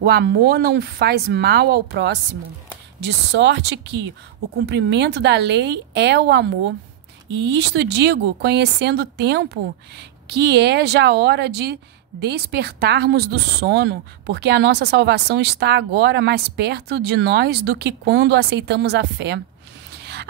O amor não faz mal ao próximo, de sorte que o cumprimento da lei é o amor. E isto digo, conhecendo o tempo, que é já hora de despertarmos do sono, porque a nossa salvação está agora mais perto de nós do que quando aceitamos a fé.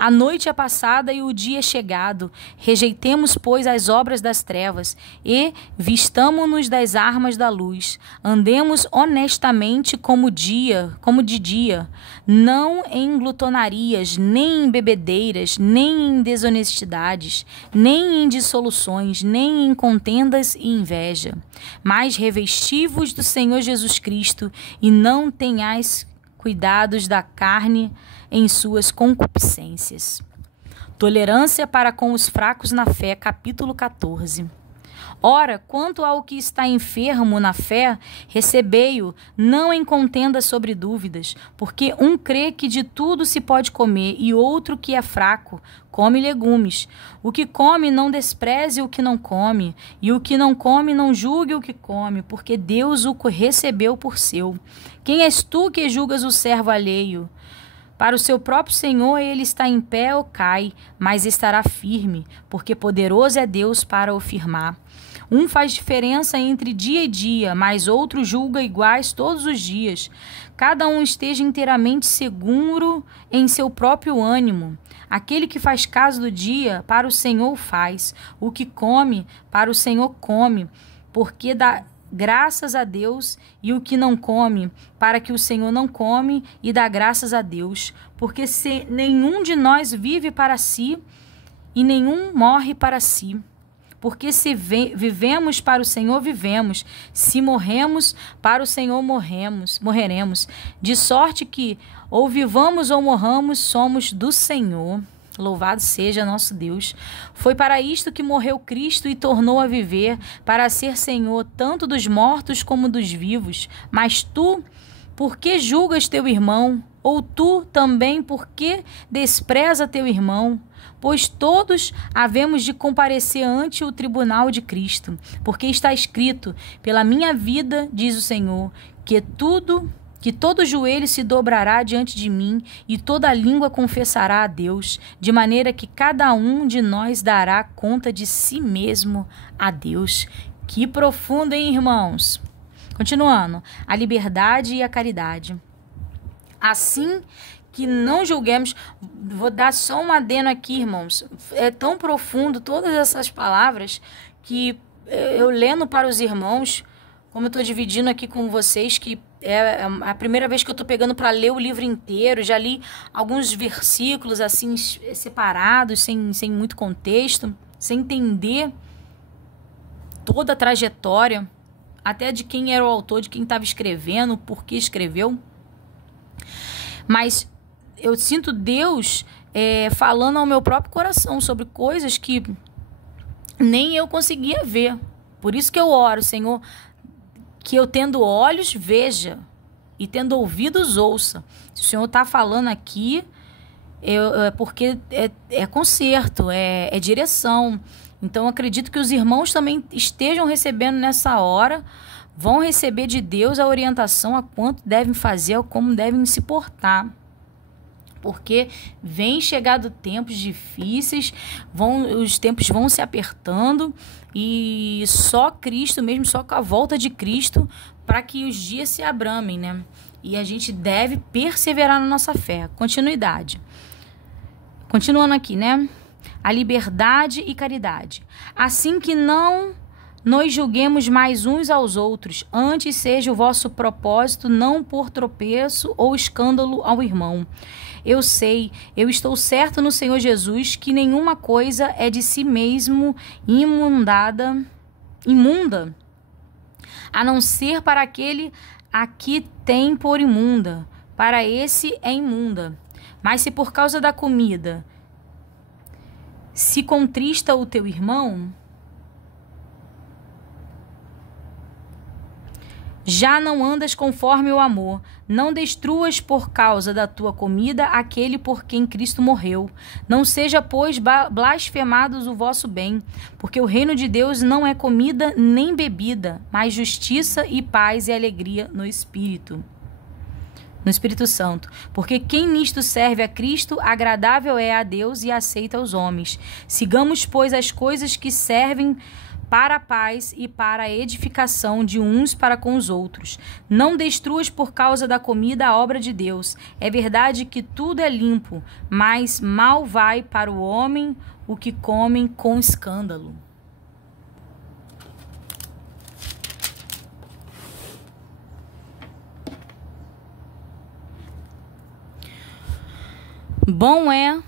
A noite é passada e o dia é chegado. Rejeitemos, pois, as obras das trevas e vistamo-nos das armas da luz. Andemos honestamente como de dia, não em glutonarias, nem em bebedeiras, nem em desonestidades, nem em dissoluções, nem em contendas e inveja. Mas revesti-vos do Senhor Jesus Cristo e não tenhais cuidados da carne em suas concupiscências. Tolerância para com os fracos na fé, capítulo 14. Ora, quanto ao que está enfermo na fé, recebei-o, não em contenda sobre dúvidas, porque um crê que de tudo se pode comer, e outro que é fraco, come legumes. O que come não despreze o que não come, e o que não come não julgue o que come, porque Deus o recebeu por seu. Quem és tu que julgas o servo alheio? Para o seu próprio Senhor ele está em pé ou cai, mas estará firme, porque poderoso é Deus para o firmar. Um faz diferença entre dia e dia, mas outro julga iguais todos os dias. Cada um esteja inteiramente seguro em seu próprio ânimo. Aquele que faz caso do dia, para o Senhor faz. O que come, para o Senhor come, porque dá graças a Deus, e o que não come, para que o Senhor não come e dá graças a Deus, porque se nenhum de nós vive para si e nenhum morre para si. Porque se vivemos para o Senhor, vivemos. Se morremos, para o Senhor morreremos. De sorte que, ou vivamos ou morramos, somos do Senhor. Louvado seja nosso Deus. Foi para isto que morreu Cristo e tornou a viver, para ser Senhor tanto dos mortos como dos vivos. Mas tu, por que julgas teu irmão? Ou tu também, por que despreza teu irmão? Pois todos havemos de comparecer ante o tribunal de Cristo. Porque está escrito: pela minha vida, diz o Senhor, que todo joelho se dobrará diante de mim e toda língua confessará a Deus, de maneira que cada um de nós dará conta de si mesmo a Deus. Que profundo, hein, irmãos? Continuando, a liberdade e a caridade. Assim que não julguemos, vou dar só um adeno aqui, irmãos, é tão profundo todas essas palavras que eu lendo para os irmãos, como eu estou dividindo aqui com vocês, que é a primeira vez que eu estou pegando para ler o livro inteiro, já li alguns versículos assim separados, sem muito contexto, sem entender toda a trajetória, até de quem era o autor, de quem estava escrevendo, por que escreveu. Mas eu sinto Deus falando ao meu próprio coração sobre coisas que nem eu conseguia ver. Por isso que eu oro, Senhor, que eu tendo olhos, veja, e tendo ouvidos, ouça. Se o Senhor está falando aqui, porque é conserto, é direção. Então, eu acredito que os irmãos também estejam recebendo nessa hora, vão receber de Deus a orientação a quanto devem fazer, a como devem se portar. Porque vem chegado tempos difíceis, os tempos vão se apertando e só Cristo mesmo, só com a volta de Cristo, para que os dias se abramem, né? E a gente deve perseverar na nossa fé. Continuidade. Continuando aqui, né? A liberdade e caridade. Assim que não nos julguemos mais uns aos outros, antes seja o vosso propósito não por tropeço ou escândalo ao irmão. Eu estou certo no Senhor Jesus que nenhuma coisa é de si mesmo imunda, a não ser para aquele a que tem por imunda, para esse é imunda. Mas se por causa da comida se contrista o teu irmão, já não andas conforme o amor. Não destruas por causa da tua comida aquele por quem Cristo morreu. Não seja, pois, blasfemados o vosso bem, porque o reino de Deus não é comida nem bebida, mas justiça e paz e alegria no Espírito Santo. Porque quem nisto serve a Cristo, agradável é a Deus e aceita aos homens. Sigamos, pois, as coisas que servem para a paz e para a edificação de uns para com os outros. Não destruas por causa da comida a obra de Deus. É verdade que tudo é limpo, mas mal vai para o homem o que comem com escândalo. Bom é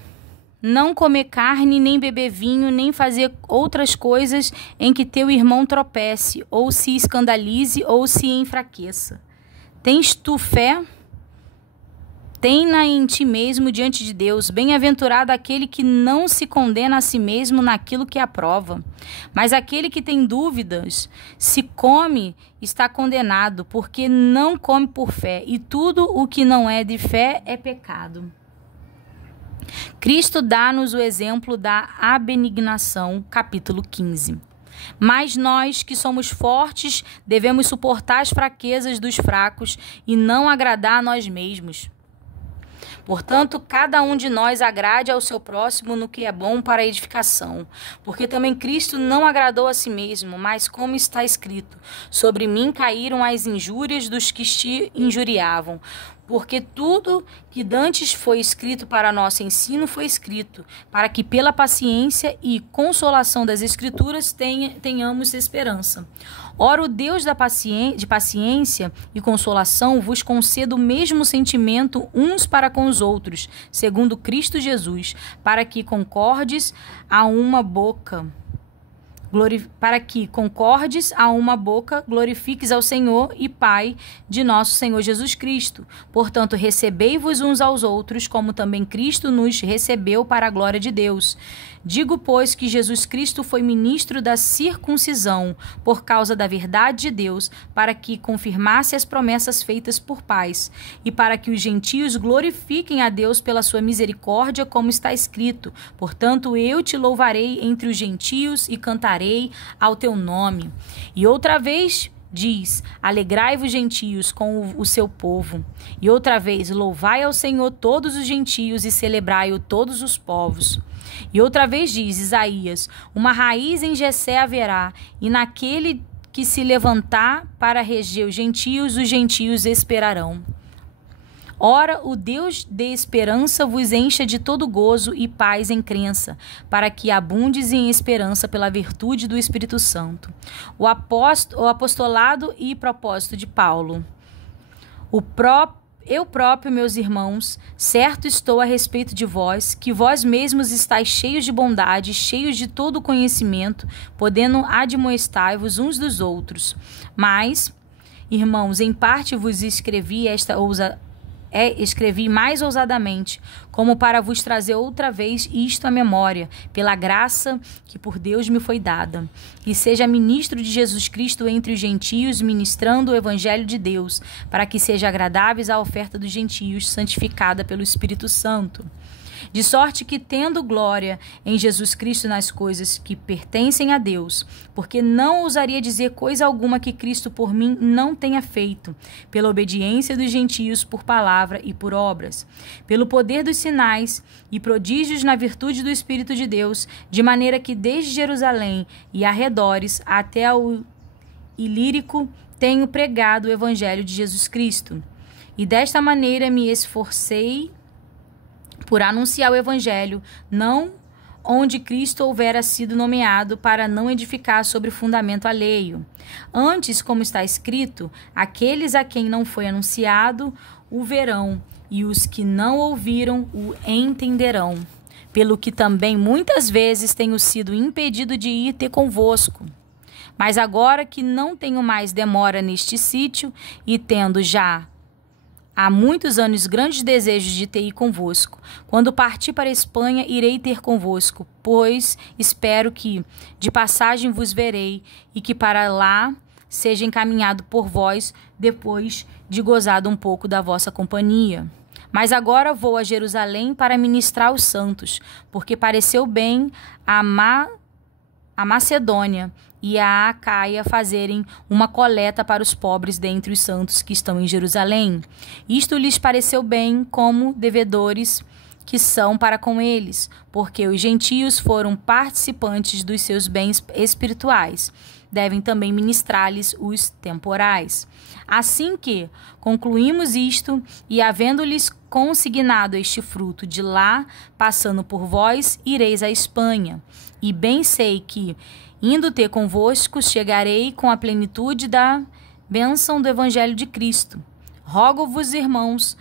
não comer carne, nem beber vinho, nem fazer outras coisas em que teu irmão tropece, ou se escandalize, ou se enfraqueça. Tens tu fé? Tem-na em ti mesmo diante de Deus. Bem-aventurado aquele que não se condena a si mesmo naquilo que aprova. Mas aquele que tem dúvidas, se come, está condenado, porque não come por fé, e tudo o que não é de fé é pecado. Cristo dá-nos o exemplo da abnegação, capítulo 15. Mas nós, que somos fortes, devemos suportar as fraquezas dos fracos e não agradar a nós mesmos. Portanto, cada um de nós agrade ao seu próximo no que é bom para a edificação. Porque também Cristo não agradou a si mesmo, mas como está escrito, sobre mim caíram as injúrias dos que te injuriavam. Porque tudo que dantes foi escrito para nosso ensino foi escrito, para que pela paciência e consolação das Escrituras tenhamos esperança. Ora, o Deus de paciência e consolação vos conceda o mesmo sentimento uns para com os outros, segundo Cristo Jesus, para que concordes a uma boca, glorifiques ao Senhor e Pai de nosso Senhor Jesus Cristo. Portanto, recebei-vos uns aos outros, como também Cristo nos recebeu para a glória de Deus. Digo, pois, que Jesus Cristo foi ministro da circuncisão por causa da verdade de Deus, para que confirmasse as promessas feitas por pais, e para que os gentios glorifiquem a Deus pela sua misericórdia, como está escrito. Portanto, eu te louvarei entre os gentios e cantarei ao teu nome. E outra vez diz, alegrai-vos gentios com o seu povo. E outra vez, louvai ao Senhor todos os gentios e celebrai-o todos os povos. E outra vez diz Isaías, uma raiz em Jessé haverá, e naquele que se levantar para reger os gentios esperarão. Ora, o Deus de esperança vos encha de todo gozo e paz em crença, para que abundes em esperança pela virtude do Espírito Santo. O apostolado e propósito de Paulo. Eu próprio, meus irmãos, certo estou a respeito de vós, que vós mesmos estáis cheios de bondade, cheios de todo conhecimento, podendo admoestar-vos uns dos outros. Mas, irmãos, em parte vos escrevi escrevi mais ousadamente, como para vos trazer outra vez isto à memória, pela graça que por Deus me foi dada. E seja ministro de Jesus Cristo entre os gentios, ministrando o evangelho de Deus, para que seja agradáveis a oferta dos gentios, santificada pelo Espírito Santo. De sorte que, tendo glória em Jesus Cristo nas coisas que pertencem a Deus, porque não ousaria dizer coisa alguma que Cristo por mim não tenha feito, pela obediência dos gentios por palavra e por obras, pelo poder dos sinais e prodígios na virtude do Espírito de Deus, de maneira que desde Jerusalém e arredores até ao Ilírico tenho pregado o evangelho de Jesus Cristo. E desta maneira me esforcei por anunciar o evangelho, não onde Cristo houvera sido nomeado, para não edificar sobre fundamento alheio. Antes, como está escrito, aqueles a quem não foi anunciado o verão, e os que não ouviram o entenderão. Pelo que também muitas vezes tenho sido impedido de ir ter convosco. Mas agora que não tenho mais demora neste sítio, e tendo já há muitos anos grandes desejos de ter ido convosco. Quando partir para a Espanha, irei ter convosco, pois espero que de passagem vos verei, e que para lá seja encaminhado por vós, depois de gozado um pouco da vossa companhia. Mas agora vou a Jerusalém para ministrar aos santos, porque pareceu bem a Macedônia e a Acaia fazerem uma coleta para os pobres dentre os santos que estão em Jerusalém. Isto lhes pareceu bem, como devedores que são para com eles, porque os gentios foram participantes dos seus bens espirituais. Devem também ministrar-lhes os temporais. Assim que concluímos isto, e havendo-lhes consignado este fruto de lá, passando por vós, ireis à Espanha. E bem sei que, indo ter convosco, chegarei com a plenitude da bênção do Evangelho de Cristo. Rogo-vos, irmãos,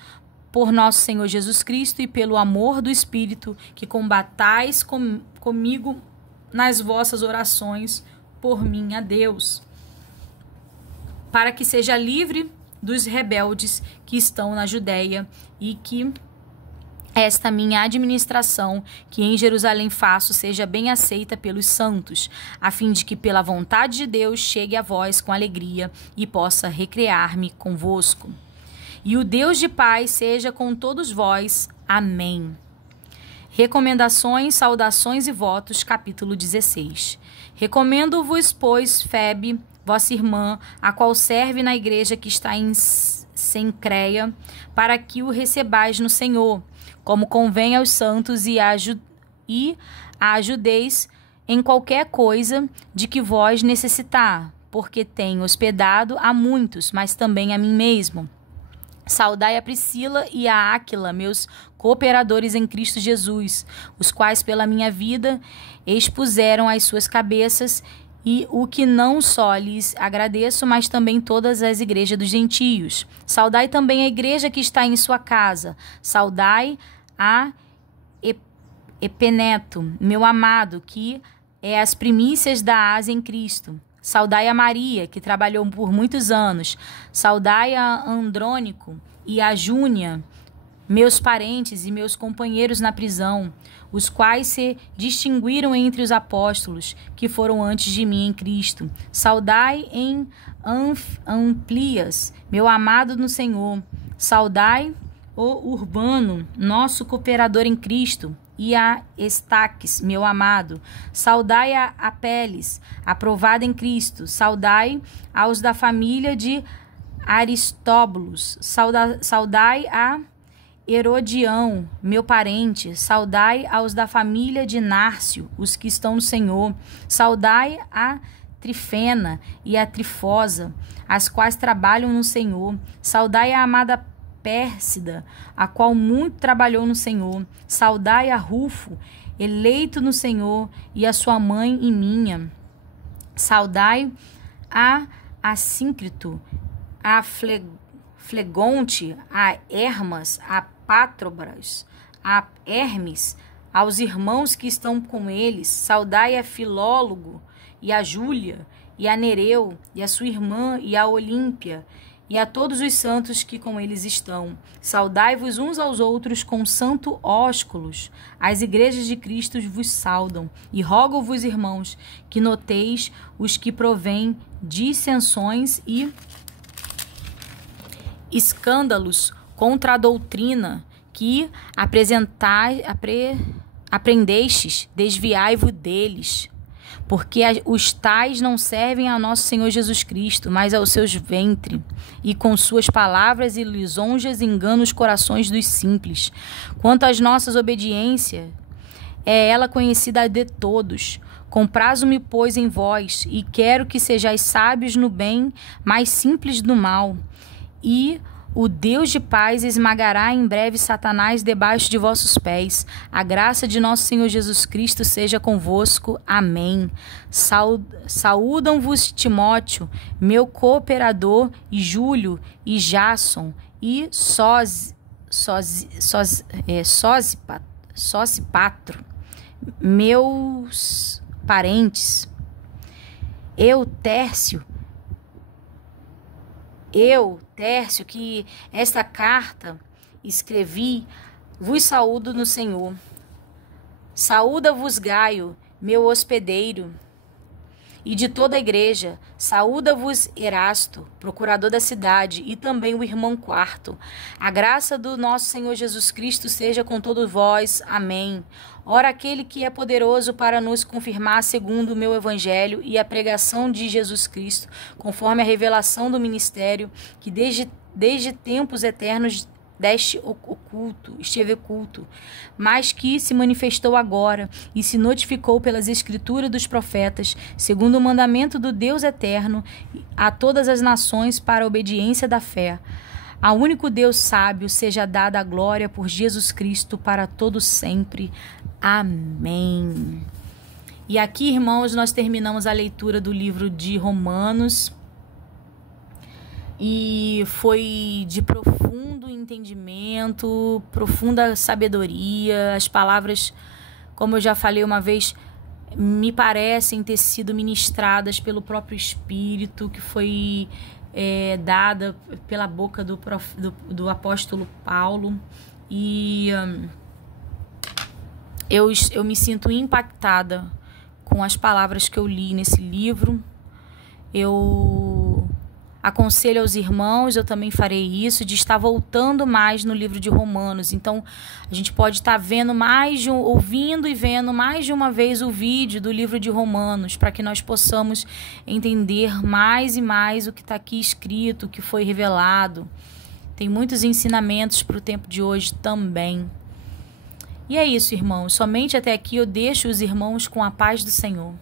por nosso Senhor Jesus Cristo e pelo amor do Espírito, que combatais comigo nas vossas orações por mim a Deus, para que seja livre dos rebeldes que estão na Judéia, e que esta minha administração, que em Jerusalém faço, seja bem aceita pelos santos, a fim de que pela vontade de Deus chegue a vós com alegria e possa recrear-me convosco. E o Deus de paz seja com todos vós. Amém. Recomendações, saudações e votos, capítulo 16. Recomendo-vos, pois, Febe, vossa irmã, a qual serve na igreja que está em Cencreia, para que o recebais no Senhor, como convém aos santos, e a ajudeis em qualquer coisa de que vós necessitar, porque tenho hospedado a muitos, mas também a mim mesmo. Saudai a Priscila e a Áquila, meus cooperadores em Cristo Jesus, os quais pela minha vida expuseram as suas cabeças, e o que não só lhes agradeço, mas também todas as igrejas dos gentios. Saudai também a igreja que está em sua casa. Saudai a Epeneto, meu amado, que é as primícias da Ásia em Cristo. Saudai a Maria, que trabalhou por muitos anos. Saudai a Andrônico e a Júnia, meus parentes e meus companheiros na prisão, os quais se distinguiram entre os apóstolos, que foram antes de mim em Cristo. Saudai em Amplias, meu amado no Senhor. Saudai o Urbano, nosso cooperador em Cristo, e a Estaques, meu amado. Saudai a Apeles, aprovada em Cristo. Saudai aos da família de Aristóbulos. Saudai a Herodião, meu parente. Saudai aos da família de Nárcio, os que estão no Senhor. Saudai a Trifena e a Trifosa, as quais trabalham no Senhor. Saudai a amada Pérsida, a qual muito trabalhou no Senhor. Saudai a Rufo, eleito no Senhor, e a sua mãe e minha. Saudai a Assíncrito, a Flegonte, a Hermas, a Patrobras, a Hermes, aos irmãos que estão com eles. Saudai a Filólogo e a Júlia, e a Nereu, e a sua irmã, e a Olímpia, e a todos os santos que com eles estão. Saudai-vos uns aos outros com santo ósculos. As igrejas de Cristo vos saudam. E rogo-vos, irmãos, que noteis os que provêm dissensões e escândalos contra a doutrina que aprendestes, desviai-vos deles. Porque os tais não servem a nosso Senhor Jesus Cristo, mas aos seus ventres, e com suas palavras e lisonjas enganam os corações dos simples. Quanto às nossas obediências, é ela conhecida de todos. Comprazo-me, pois, em vós, e quero que sejais sábios no bem, mais simples no mal. E o Deus de paz esmagará em breve Satanás debaixo de vossos pés. A graça de nosso Senhor Jesus Cristo seja convosco. Amém. Saúdam-vos Timóteo, meu cooperador, e Júlio, e Jasson, e Sosipatro, meus parentes. Tércio, que esta carta escrevi, vos saúdo no Senhor. Saúda-vos Gaio, meu hospedeiro, e de toda a igreja. Saúda-vos Erasto, procurador da cidade, e também o irmão Quarto. A graça do nosso Senhor Jesus Cristo seja com todos vós. Amém. Ora, aquele que é poderoso para nos confirmar segundo o meu evangelho e a pregação de Jesus Cristo, conforme a revelação do ministério, que desde tempos eternos esteve oculto, mas que se manifestou agora e se notificou pelas escrituras dos profetas, segundo o mandamento do Deus eterno, a todas as nações para a obediência da fé. Ao único Deus sábio seja dada a glória por Jesus Cristo para todo sempre. Amém. E aqui, irmãos, nós terminamos a leitura do livro de Romanos. E foi de profundo entendimento, profunda sabedoria. As palavras, como eu já falei uma vez, me parecem ter sido ministradas pelo próprio Espírito, que foi dada pela boca do apóstolo Paulo. E eu me sinto impactada com as palavras que eu li nesse livro. Eu aconselho aos irmãos, eu também farei isso, de estar voltando mais no livro de Romanos. Então, a gente pode estar ouvindo e vendo mais de uma vez o vídeo do livro de Romanos, para que nós possamos entender mais e mais o que está aqui escrito, o que foi revelado. Tem muitos ensinamentos para o tempo de hoje também. E é isso, irmãos. Somente até aqui eu deixo os irmãos com a paz do Senhor.